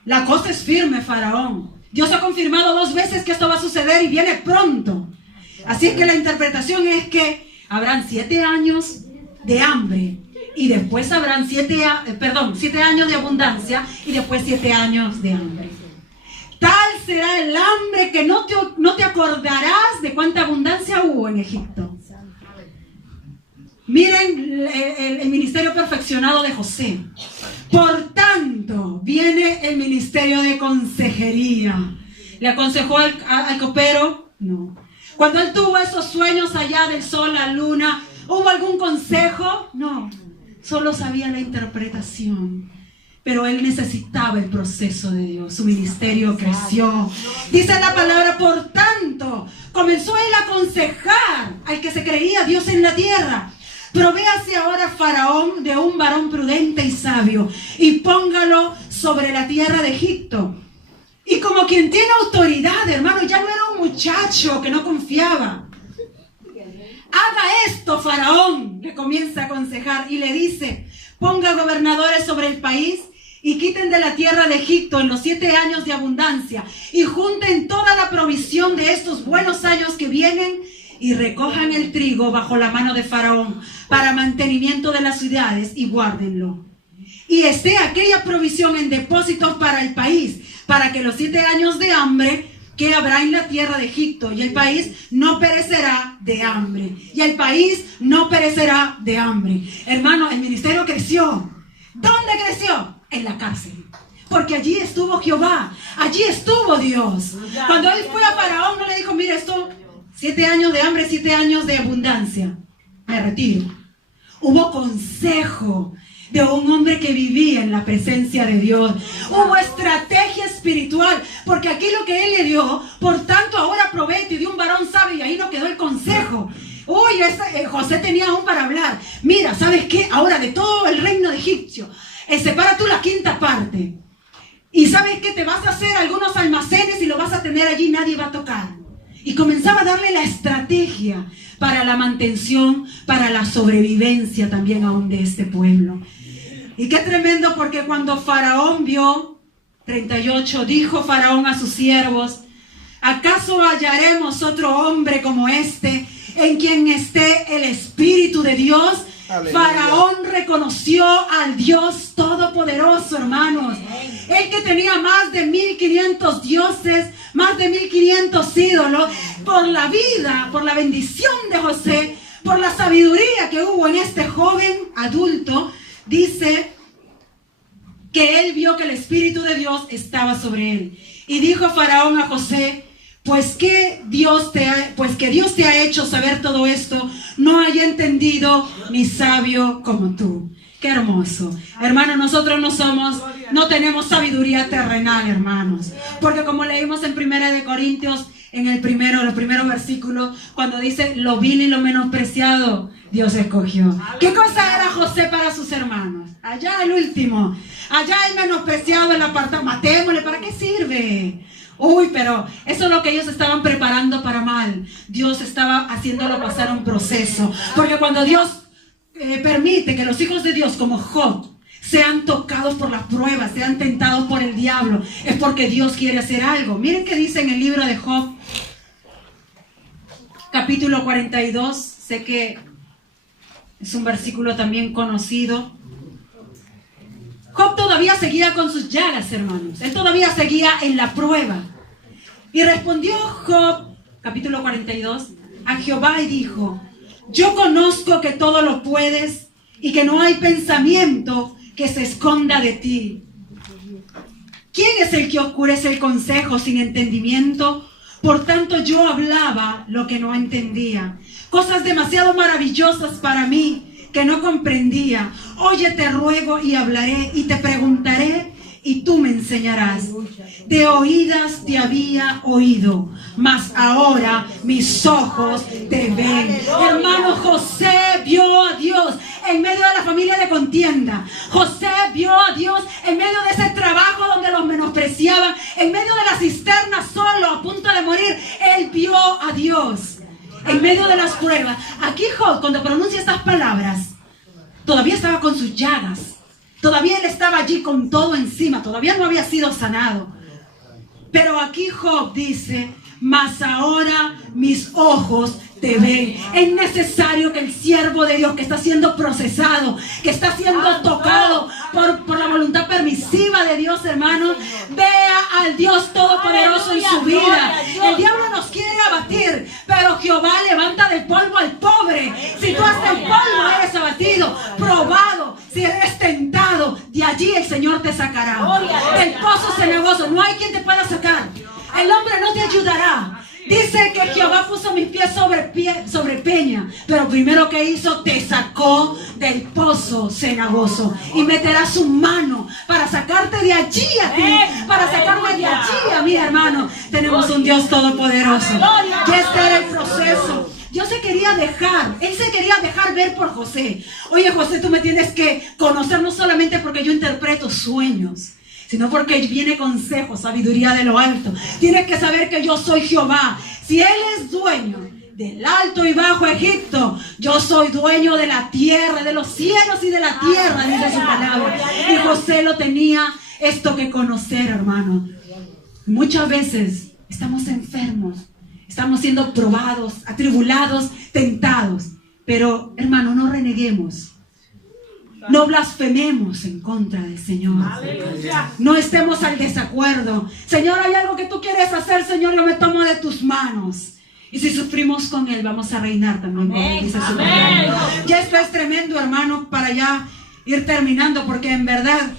la cosa es firme, Faraón. Dios ha confirmado 2 veces que esto va a suceder y viene pronto. Así es que la interpretación es que habrán 7 años de hambre. Y después habrán 7 años de abundancia y después 7 años de hambre. Tal será el hambre que no te acordarás de cuánta abundancia hubo en Egipto. Miren el ministerio perfeccionado de José. Por tanto, viene el ministerio de consejería. ¿Le aconsejó al copero? No. Cuando él tuvo esos sueños allá del sol, la luna, ¿hubo algún consejo? No. Solo sabía la interpretación, pero él necesitaba el proceso de Dios. Su ministerio creció. Dice la palabra, por tanto, comenzó él a aconsejar al que se creía Dios en la tierra. Provéase ahora Faraón de un varón prudente y sabio, y póngalo sobre la tierra de Egipto. Y como quien tiene autoridad, hermano, ya no era un muchacho que no confiaba. Haga esto, Faraón, le comienza a aconsejar y le dice, ponga gobernadores sobre el país y quiten de la tierra de Egipto en los 7 años de abundancia y junten toda la provisión de estos buenos años que vienen y recojan el trigo bajo la mano de Faraón para mantenimiento de las ciudades y guárdenlo. Y esté aquella provisión en depósitos para el país, para que los 7 años de hambre que habrá en la tierra de Egipto, y el país no perecerá de hambre. Y el país no perecerá de hambre. Hermano, el ministerio creció. ¿Dónde creció? En la cárcel. Porque allí estuvo Jehová. Allí estuvo Dios. Cuando él fue a Faraón, no le dijo, mira, esto, 7 años de hambre, 7 años de abundancia. Me retiro. Hubo consejo. de un hombre que vivía en la presencia de Dios. Hubo estrategia espiritual, porque aquí lo que él le dio, por tanto ahora aproveche de un varón sabio, y ahí no quedó el consejo. Uy, José tenía aún para hablar. Mira, ¿sabes qué? Ahora de todo el reino de Egipcio, separa tú la quinta parte. Y ¿sabes qué? Te vas a hacer algunos almacenes y lo vas a tener allí, nadie va a tocar. Y comenzaba a darle la estrategia para la mantención, para la sobrevivencia también aún de este pueblo. Y qué tremendo, porque cuando Faraón vio, 38, dijo Faraón a sus siervos: ¿acaso hallaremos otro hombre como este, en quien esté el Espíritu de Dios? Aleluya. Faraón reconoció al Dios Todopoderoso, hermanos. Él que tenía más de 1500 dioses, más de 1500 ídolos, por la vida, por la bendición de José, por la sabiduría que hubo en este joven adulto, dice que él vio que el Espíritu de Dios estaba sobre él. Y dijo Faraón a José: pues que Dios te ha hecho saber todo esto, no haya entendido ni sabio como tú. Qué hermoso. Hermanos, nosotros no tenemos sabiduría terrenal, hermanos. Porque como leímos en 1 Corintios, en los primeros versículos, cuando dice lo vil y lo menospreciado, Dios escogió. ¿Qué cosa era José para sus hermanos? Allá el último, allá el menospreciado, el apartado. Matémosle, ¿para qué sirve? Uy, pero eso es lo que ellos estaban preparando para mal. Dios estaba haciéndolo pasar un proceso. Porque cuando Dios permite que los hijos de Dios, como Job, sean tocados por las pruebas, sean tentados por el diablo, es porque Dios quiere hacer algo. Miren qué dice en el libro de Job, capítulo 42. Sé que es un versículo también conocido. Job todavía seguía con sus llagas, hermanos. Él todavía seguía en la prueba. Y respondió Job, capítulo 42, a Jehová y dijo: yo conozco que todo lo puedes y que no hay pensamiento que se esconda de ti. ¿Quién es el que oscurece el consejo sin entendimiento? Por tanto yo hablaba lo que no entendía, cosas demasiado maravillosas para mí que no comprendía. Oye, te ruego y hablaré, y te preguntaré y tú me enseñarás. De oídas te había oído, mas ahora mis ojos te ven. Hermano, José vio a Dios en medio de la familia de contienda. José vio a Dios en medio de ese trabajo donde los menospreciaban, en medio de la cisterna solo, a punto de morir. Él vio a Dios en medio de las pruebas. Aquí Job, cuando pronuncia estas palabras, todavía estaba con sus llagas. Todavía él estaba allí con todo encima. Todavía no había sido sanado. Pero aquí Job dice: mas ahora mis ojos te ven. Es necesario que el siervo de Dios, que está siendo procesado, que está siendo tocado por la voluntad permisiva de Dios, hermano, vea al Dios Todopoderoso en su vida. El diablo nos quiere abatir, pero Jehová levanta del polvo al pobre. Si tú hasta el polvo eres abatido, probado, si eres tentado, de allí el Señor te sacará. Del pozo cenagoso no hay quien te pueda sacar. El hombre no te ayudará. Dice que Jehová puso mis pies sobre peña, pero primero que hizo, te sacó del pozo cenagoso y meterá su mano para sacarte de allí a ti, para sacarme de allí a mi hermano. Tenemos un Dios todopoderoso. Y este era el proceso. Dios se quería dejar, Él se quería dejar ver por José. Oye, José, tú me tienes que conocer no solamente porque yo interpreto sueños, sino porque viene consejo, sabiduría de lo alto. Tienes que saber que yo soy Jehová. Si Él es dueño del alto y bajo Egipto, yo soy dueño de la tierra, de los cielos y de la tierra, dice su palabra. Y José lo tenía esto que conocer, hermano. Muchas veces estamos enfermos, estamos siendo probados, atribulados, tentados. Pero, hermano, no reneguemos. No blasfememos en contra del Señor. Aleluya. No estemos al desacuerdo. Señor, hay algo que tú quieres hacer, Señor, yo me tomo de tus manos. Y si sufrimos con Él, vamos a reinar también. Dice su palabra. Ya esto es tremendo, hermano, para ya ir terminando, porque en verdad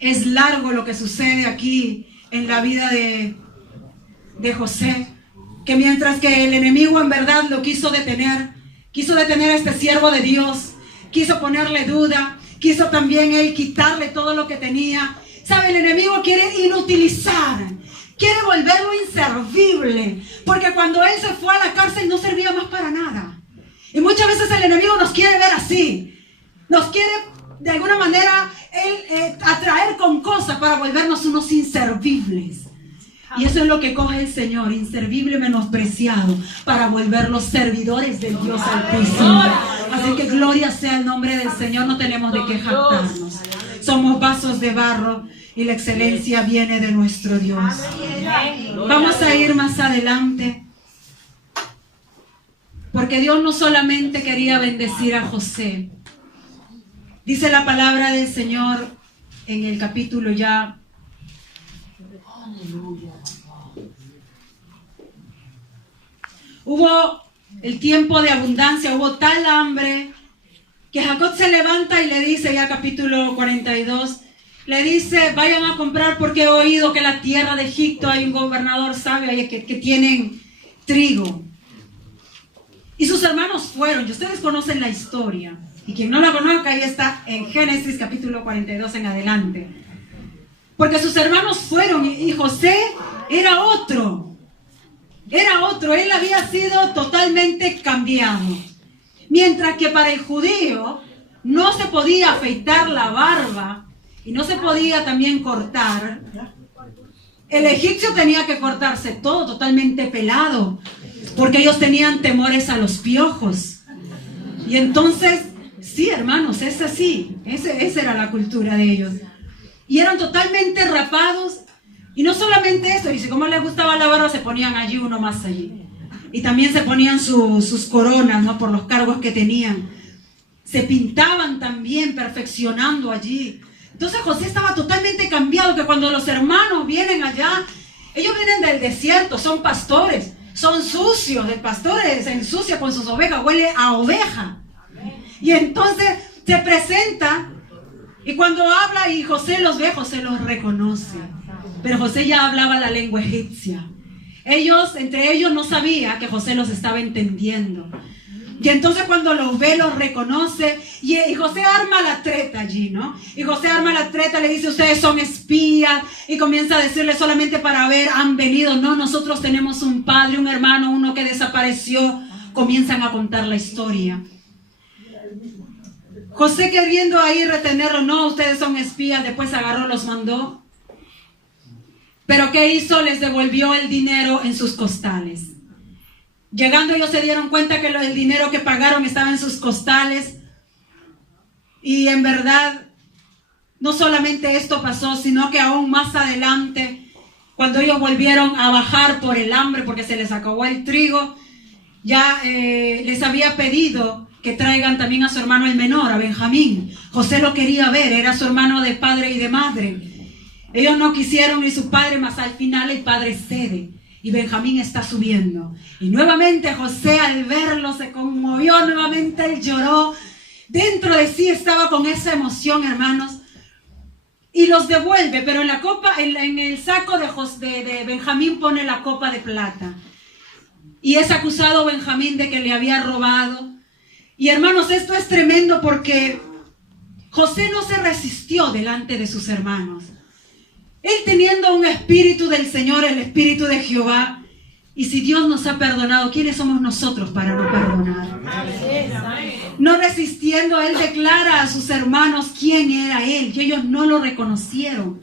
es largo lo que sucede aquí en la vida de José. Que mientras que el enemigo en verdad lo quiso detener a este siervo de Dios, quiso ponerle duda, quiso también él quitarle todo lo que tenía. ¿Sabe? El enemigo quiere inutilizar, quiere volverlo inservible, porque cuando él se fue a la cárcel no servía más para nada. Y muchas veces el enemigo nos quiere ver así, nos quiere de alguna manera atraer con cosas para volvernos unos inservibles. Y eso es lo que coge el Señor, inservible, menospreciado, para volverlos servidores del Dios Altísimo. Así que gloria sea el nombre del Señor, no tenemos de qué jactarnos. Somos vasos de barro y la excelencia viene de nuestro Dios. Vamos a ir más adelante, porque Dios no solamente quería bendecir a José. Dice la palabra del Señor en el capítulo ya. Hubo el tiempo de abundancia, hubo tal hambre que Jacob se levanta y le dice, ya capítulo 42, le dice, vayan a comprar porque he oído que en la tierra de Egipto hay un gobernador sabio que tienen trigo. Y sus hermanos fueron, y ustedes conocen la historia, y quien no la conozca, ahí está en Génesis capítulo 42 en adelante. Porque sus hermanos fueron y José era otro, él había sido totalmente cambiado. Mientras que para el judío no se podía afeitar la barba y no se podía también cortar, el egipcio tenía que cortarse todo totalmente pelado, porque ellos tenían temores a los piojos. Y entonces, sí, hermanos, es así, esa era la cultura de ellos. Y eran totalmente rapados. Y no solamente eso, y si como les gustaba la barba, se ponían allí uno más allí. Y también se ponían sus coronas, ¿no? Por los cargos que tenían. Se pintaban también, perfeccionando allí. Entonces José estaba totalmente cambiado, que cuando los hermanos vienen allá, ellos vienen del desierto, son pastores, son sucios. El pastor se ensucia con sus ovejas, huele a oveja. Y entonces se presenta, y cuando habla y José los ve, José los reconoce. Pero José ya hablaba la lengua egipcia. Entre ellos no sabía que José los estaba entendiendo. Y entonces cuando los ve, los reconoce. Y José arma la treta allí, ¿no? Y José arma la treta, le dice, ustedes son espías. Y comienza a decirle solamente para ver, han venido. No, nosotros tenemos un padre, un hermano, uno que desapareció. Comienzan a contar la historia. José queriendo ahí retenerlo, no, ustedes son espías. Después agarró, los mandó. Pero ¿qué hizo? Les devolvió el dinero en sus costales. Llegando ellos se dieron cuenta que el dinero que pagaron estaba en sus costales. Y en verdad, no solamente esto pasó, sino que aún más adelante, cuando ellos volvieron a bajar por el hambre, porque se les acabó el trigo, ya les había pedido que traigan también a su hermano el menor, a Benjamín. José lo quería ver, era su hermano de padre y de madre. Ellos no quisieron ni su padre, mas al final el padre cede y Benjamín está subiendo. Y nuevamente José al verlo se conmovió, nuevamente él lloró. Dentro de sí estaba con esa emoción, hermanos. Y los devuelve, pero en la copa, en el saco de Benjamín pone la copa de plata. Y es acusado Benjamín de que le había robado. Y hermanos, esto es tremendo porque José no se resistió delante de sus hermanos. Él teniendo un espíritu del Señor, el espíritu de Jehová, y si Dios nos ha perdonado, ¿quiénes somos nosotros para no perdonar? No resistiendo, él declara a sus hermanos quién era él, y ellos no lo reconocieron,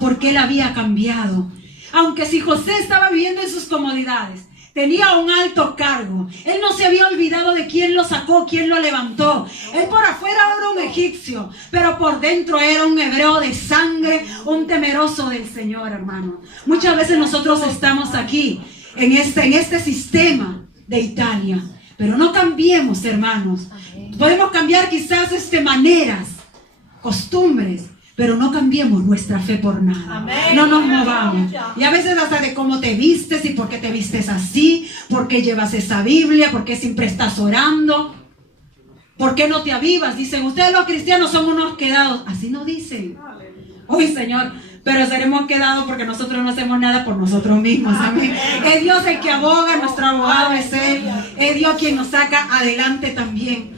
porque él había cambiado. Aunque si José estaba viviendo en sus comodidades, tenía un alto cargo, él no se había olvidado de quién lo sacó, quién lo levantó. Él por afuera era un egipcio, pero por dentro era un hebreo de sangre, un temeroso del Señor, hermano. Muchas veces nosotros estamos aquí, en este sistema de Italia, pero no cambiemos, hermanos. Podemos cambiar quizás maneras, costumbres, pero no cambiemos nuestra fe por nada. Amén. No nos movamos. Y a veces hasta de cómo te vistes y por qué te vistes así, por qué llevas esa Biblia, por qué siempre estás orando, por qué no te avivas. Dicen, ustedes los cristianos son unos quedados. Así no dicen. Uy, Señor, pero seremos quedados porque nosotros no hacemos nada por nosotros mismos. Amén. Es Dios el que aboga, nuestro abogado es Él. Es Dios quien nos saca adelante también.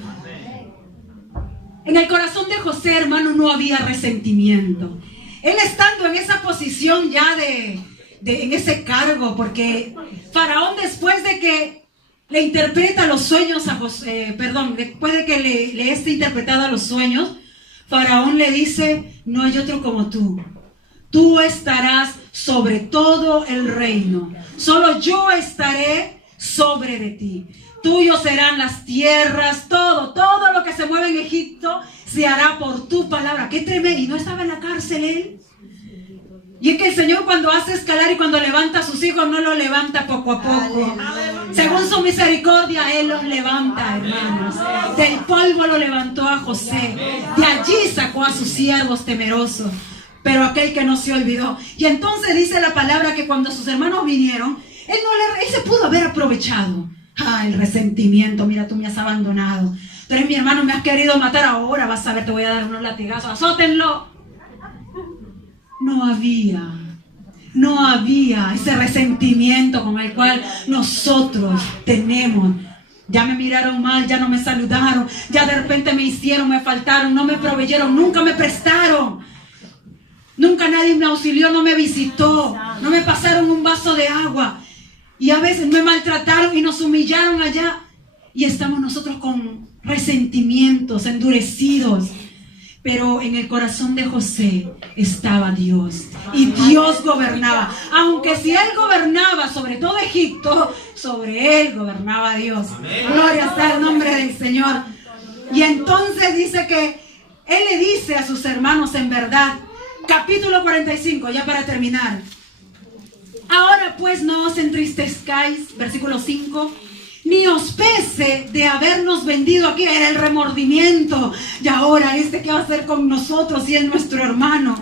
En el corazón de José, hermano, no había resentimiento. Él estando en esa posición ya en ese cargo, porque Faraón, después de que le interpreta los sueños a José, después de que le esté interpretada los sueños, Faraón le dice: no hay otro como tú. Tú estarás sobre todo el reino. Solo yo estaré sobre de ti. Tuyos serán las tierras, todo lo que se mueve en Egipto se hará por tu palabra. ¡Qué tremendo! ¿Y no estaba en la cárcel él? Y es que el Señor, cuando hace escalar y cuando levanta a sus hijos, no los levanta poco a poco. Según su misericordia, Él los levanta, hermanos. Del polvo lo levantó a José. De allí sacó a sus siervos temerosos. Pero aquel que no se olvidó. Y entonces dice la palabra que cuando sus hermanos vinieron, él se pudo haber aprovechado. El resentimiento. Mira, tú me has abandonado. Tú eres mi hermano, me has querido matar. Ahora vas a ver, te voy a dar unos latigazos. Azótenlo. No había ese resentimiento con el cual nosotros tenemos. Ya me miraron mal, ya no me saludaron, ya de repente me hicieron, me faltaron, no me proveyeron, nunca me prestaron. Nunca nadie me auxilió, no me visitó, no me pasaron un vaso de agua. Y a veces me maltrataron y nos humillaron allá. Y estamos nosotros con resentimientos, endurecidos. Pero en el corazón de José estaba Dios. Y Dios gobernaba. Aunque si él gobernaba sobre todo Egipto, sobre él gobernaba Dios. Gloria sea el nombre del Señor. Y entonces dice que él le dice a sus hermanos, en verdad, capítulo 45, ya para terminar: ahora pues no os entristezcáis, versículo 5, ni os pese de habernos vendido aquí. Era el remordimiento. Y ahora, ¿qué va a hacer con nosotros si es nuestro hermano?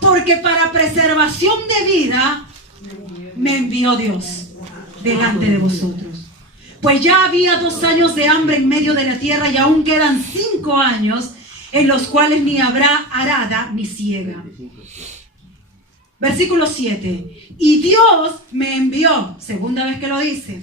Porque para preservación de vida me envió Dios delante de vosotros. Pues ya había 2 años de hambre en medio de la tierra, y aún quedan 5 años en los cuales ni habrá arada ni siega. Versículo 7. Y Dios me envió, segunda vez que lo dice,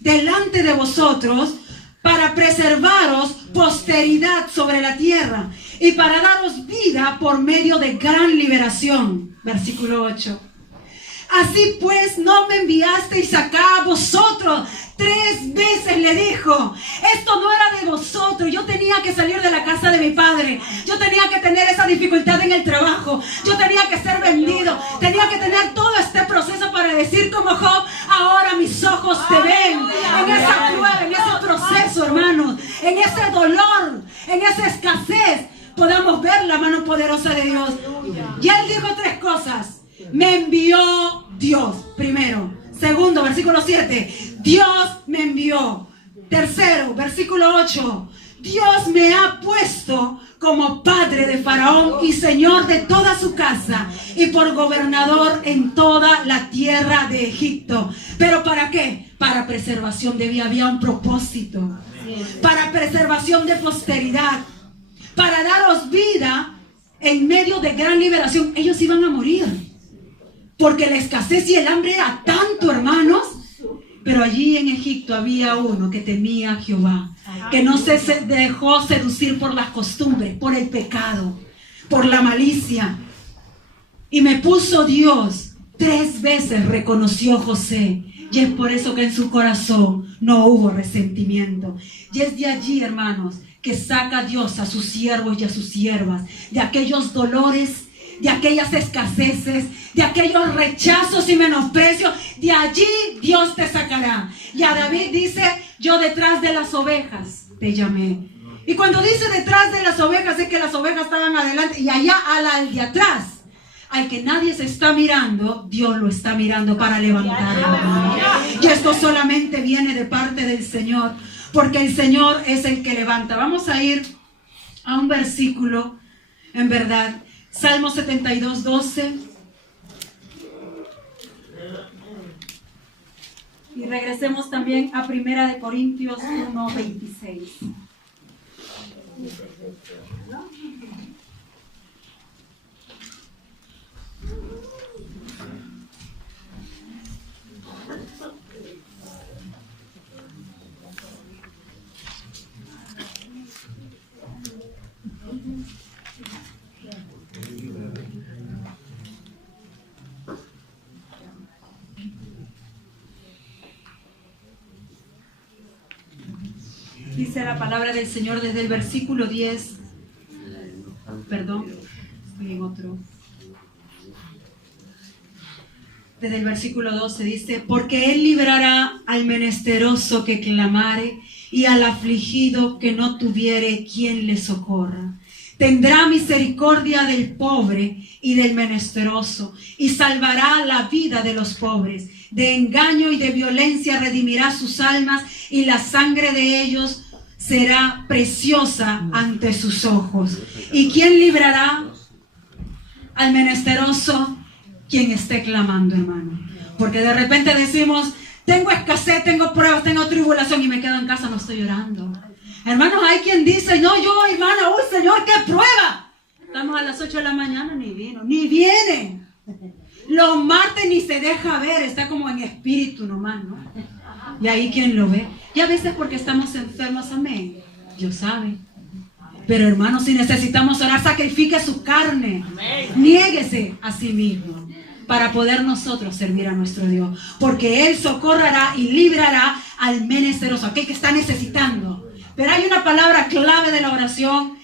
delante de vosotros para preservaros posteridad sobre la tierra y para daros vida por medio de gran liberación. Versículo 8. Así pues, no me enviasteis acá a vosotros. 3 veces le dijo: esto no era de vosotros. Yo tenía que salir de la casa de mi padre. Yo tenía que tener esa dificultad en el trabajo. Yo tenía que ser vendido. Tenía que tener todo este proceso para decir como Job: ahora mis ojos te ven. En esa prueba, en ese proceso, hermanos, en ese dolor, en esa escasez, podamos ver la mano poderosa de Dios. Y él dijo 3 cosas. Me envió Dios, primero. Segundo, versículo 7, Dios me envió. Tercero, versículo 8, Dios me ha puesto como padre de Faraón y señor de toda su casa y por gobernador en toda la tierra de Egipto. ¿Pero para qué? Para preservación de vida. Había un propósito. Para preservación de posteridad. Para daros vida en medio de gran liberación. Ellos iban a morir. Porque la escasez y el hambre era tanto, hermanos. Pero allí en Egipto había uno que temía a Jehová, que no se dejó seducir por las costumbres, por el pecado, por la malicia. Y me puso Dios. 3 veces reconoció José. Y es por eso que en su corazón no hubo resentimiento. Y es de allí, hermanos, que saca Dios a sus siervos y a sus siervas, de aquellos dolores, de aquellas escaseces, de aquellos rechazos y menosprecios. De allí Dios te sacará. Y a David dice: yo detrás de las ovejas te llamé. Y cuando dice detrás de las ovejas, es que las ovejas estaban adelante y allá al de atrás, al que nadie se está mirando, Dios lo está mirando para levantarlo. Y esto solamente viene de parte del Señor, porque el Señor es el que levanta. Vamos a ir a un versículo, en verdad, Salmo 72, 12. Y regresemos también a 1 Corintios 1, 26. Dice la palabra del Señor desde el versículo 10. Perdón, estoy en otro. Desde el versículo 12 dice: porque Él librará al menesteroso que clamare, y al afligido que no tuviere quien le socorra. Tendrá misericordia del pobre y del menesteroso, y salvará la vida de los pobres. De engaño y de violencia redimirá sus almas, y la sangre de ellos será preciosa ante sus ojos. ¿Y quién librará al menesteroso? Quien esté clamando, hermano. Porque de repente decimos: tengo escasez, tengo pruebas, tengo tribulación, y me quedo en casa, no estoy llorando. Hermanos, hay quien dice: no, yo, hermana, uy, Señor, qué prueba. Estamos a las 8 de la mañana, ni vino, ni viene. Los martes ni se deja ver, está como en espíritu nomás, ¿no? Y ahí quien lo ve. Y a veces porque estamos enfermos, amén, Dios sabe. Pero hermanos, si necesitamos orar, sacrifique su carne. Niéguese a sí mismo para poder nosotros servir a nuestro Dios. Porque Él socorrerá y librará al menesteroso, aquel que está necesitando. Pero hay una palabra clave de la oración: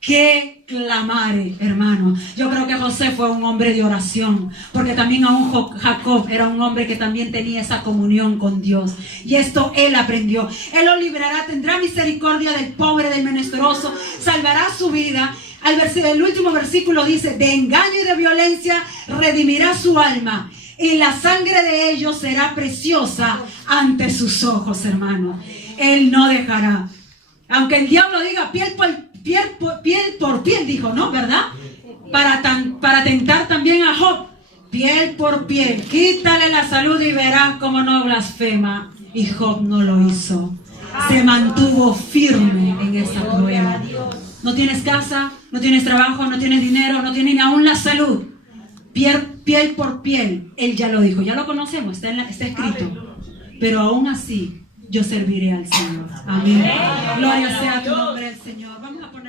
que clamare, hermano. Yo creo que José fue un hombre de oración, porque también aún Jacob era un hombre que también tenía esa comunión con Dios. Y esto él aprendió. Él lo librará, tendrá misericordia del pobre, del menesteroso, salvará su vida. El último versículo dice: de engaño y de violencia redimirá su alma, y la sangre de ellos será preciosa ante sus ojos, hermano. Él no dejará. Aunque el diablo diga piel por piel, dijo, ¿no? ¿Verdad? Para tentar también a Job. Piel por piel. Quítale la salud y verás cómo no blasfema. Y Job no lo hizo. Se mantuvo firme en esa prueba. No tienes casa, no tienes trabajo, no tienes dinero, no tienes ni aún la salud. Piel por piel. Él ya lo dijo, ya lo conocemos, está escrito. Pero aún así, yo serviré al Señor. Amén. Gloria sea a tu nombre, Señor. Vamos a poner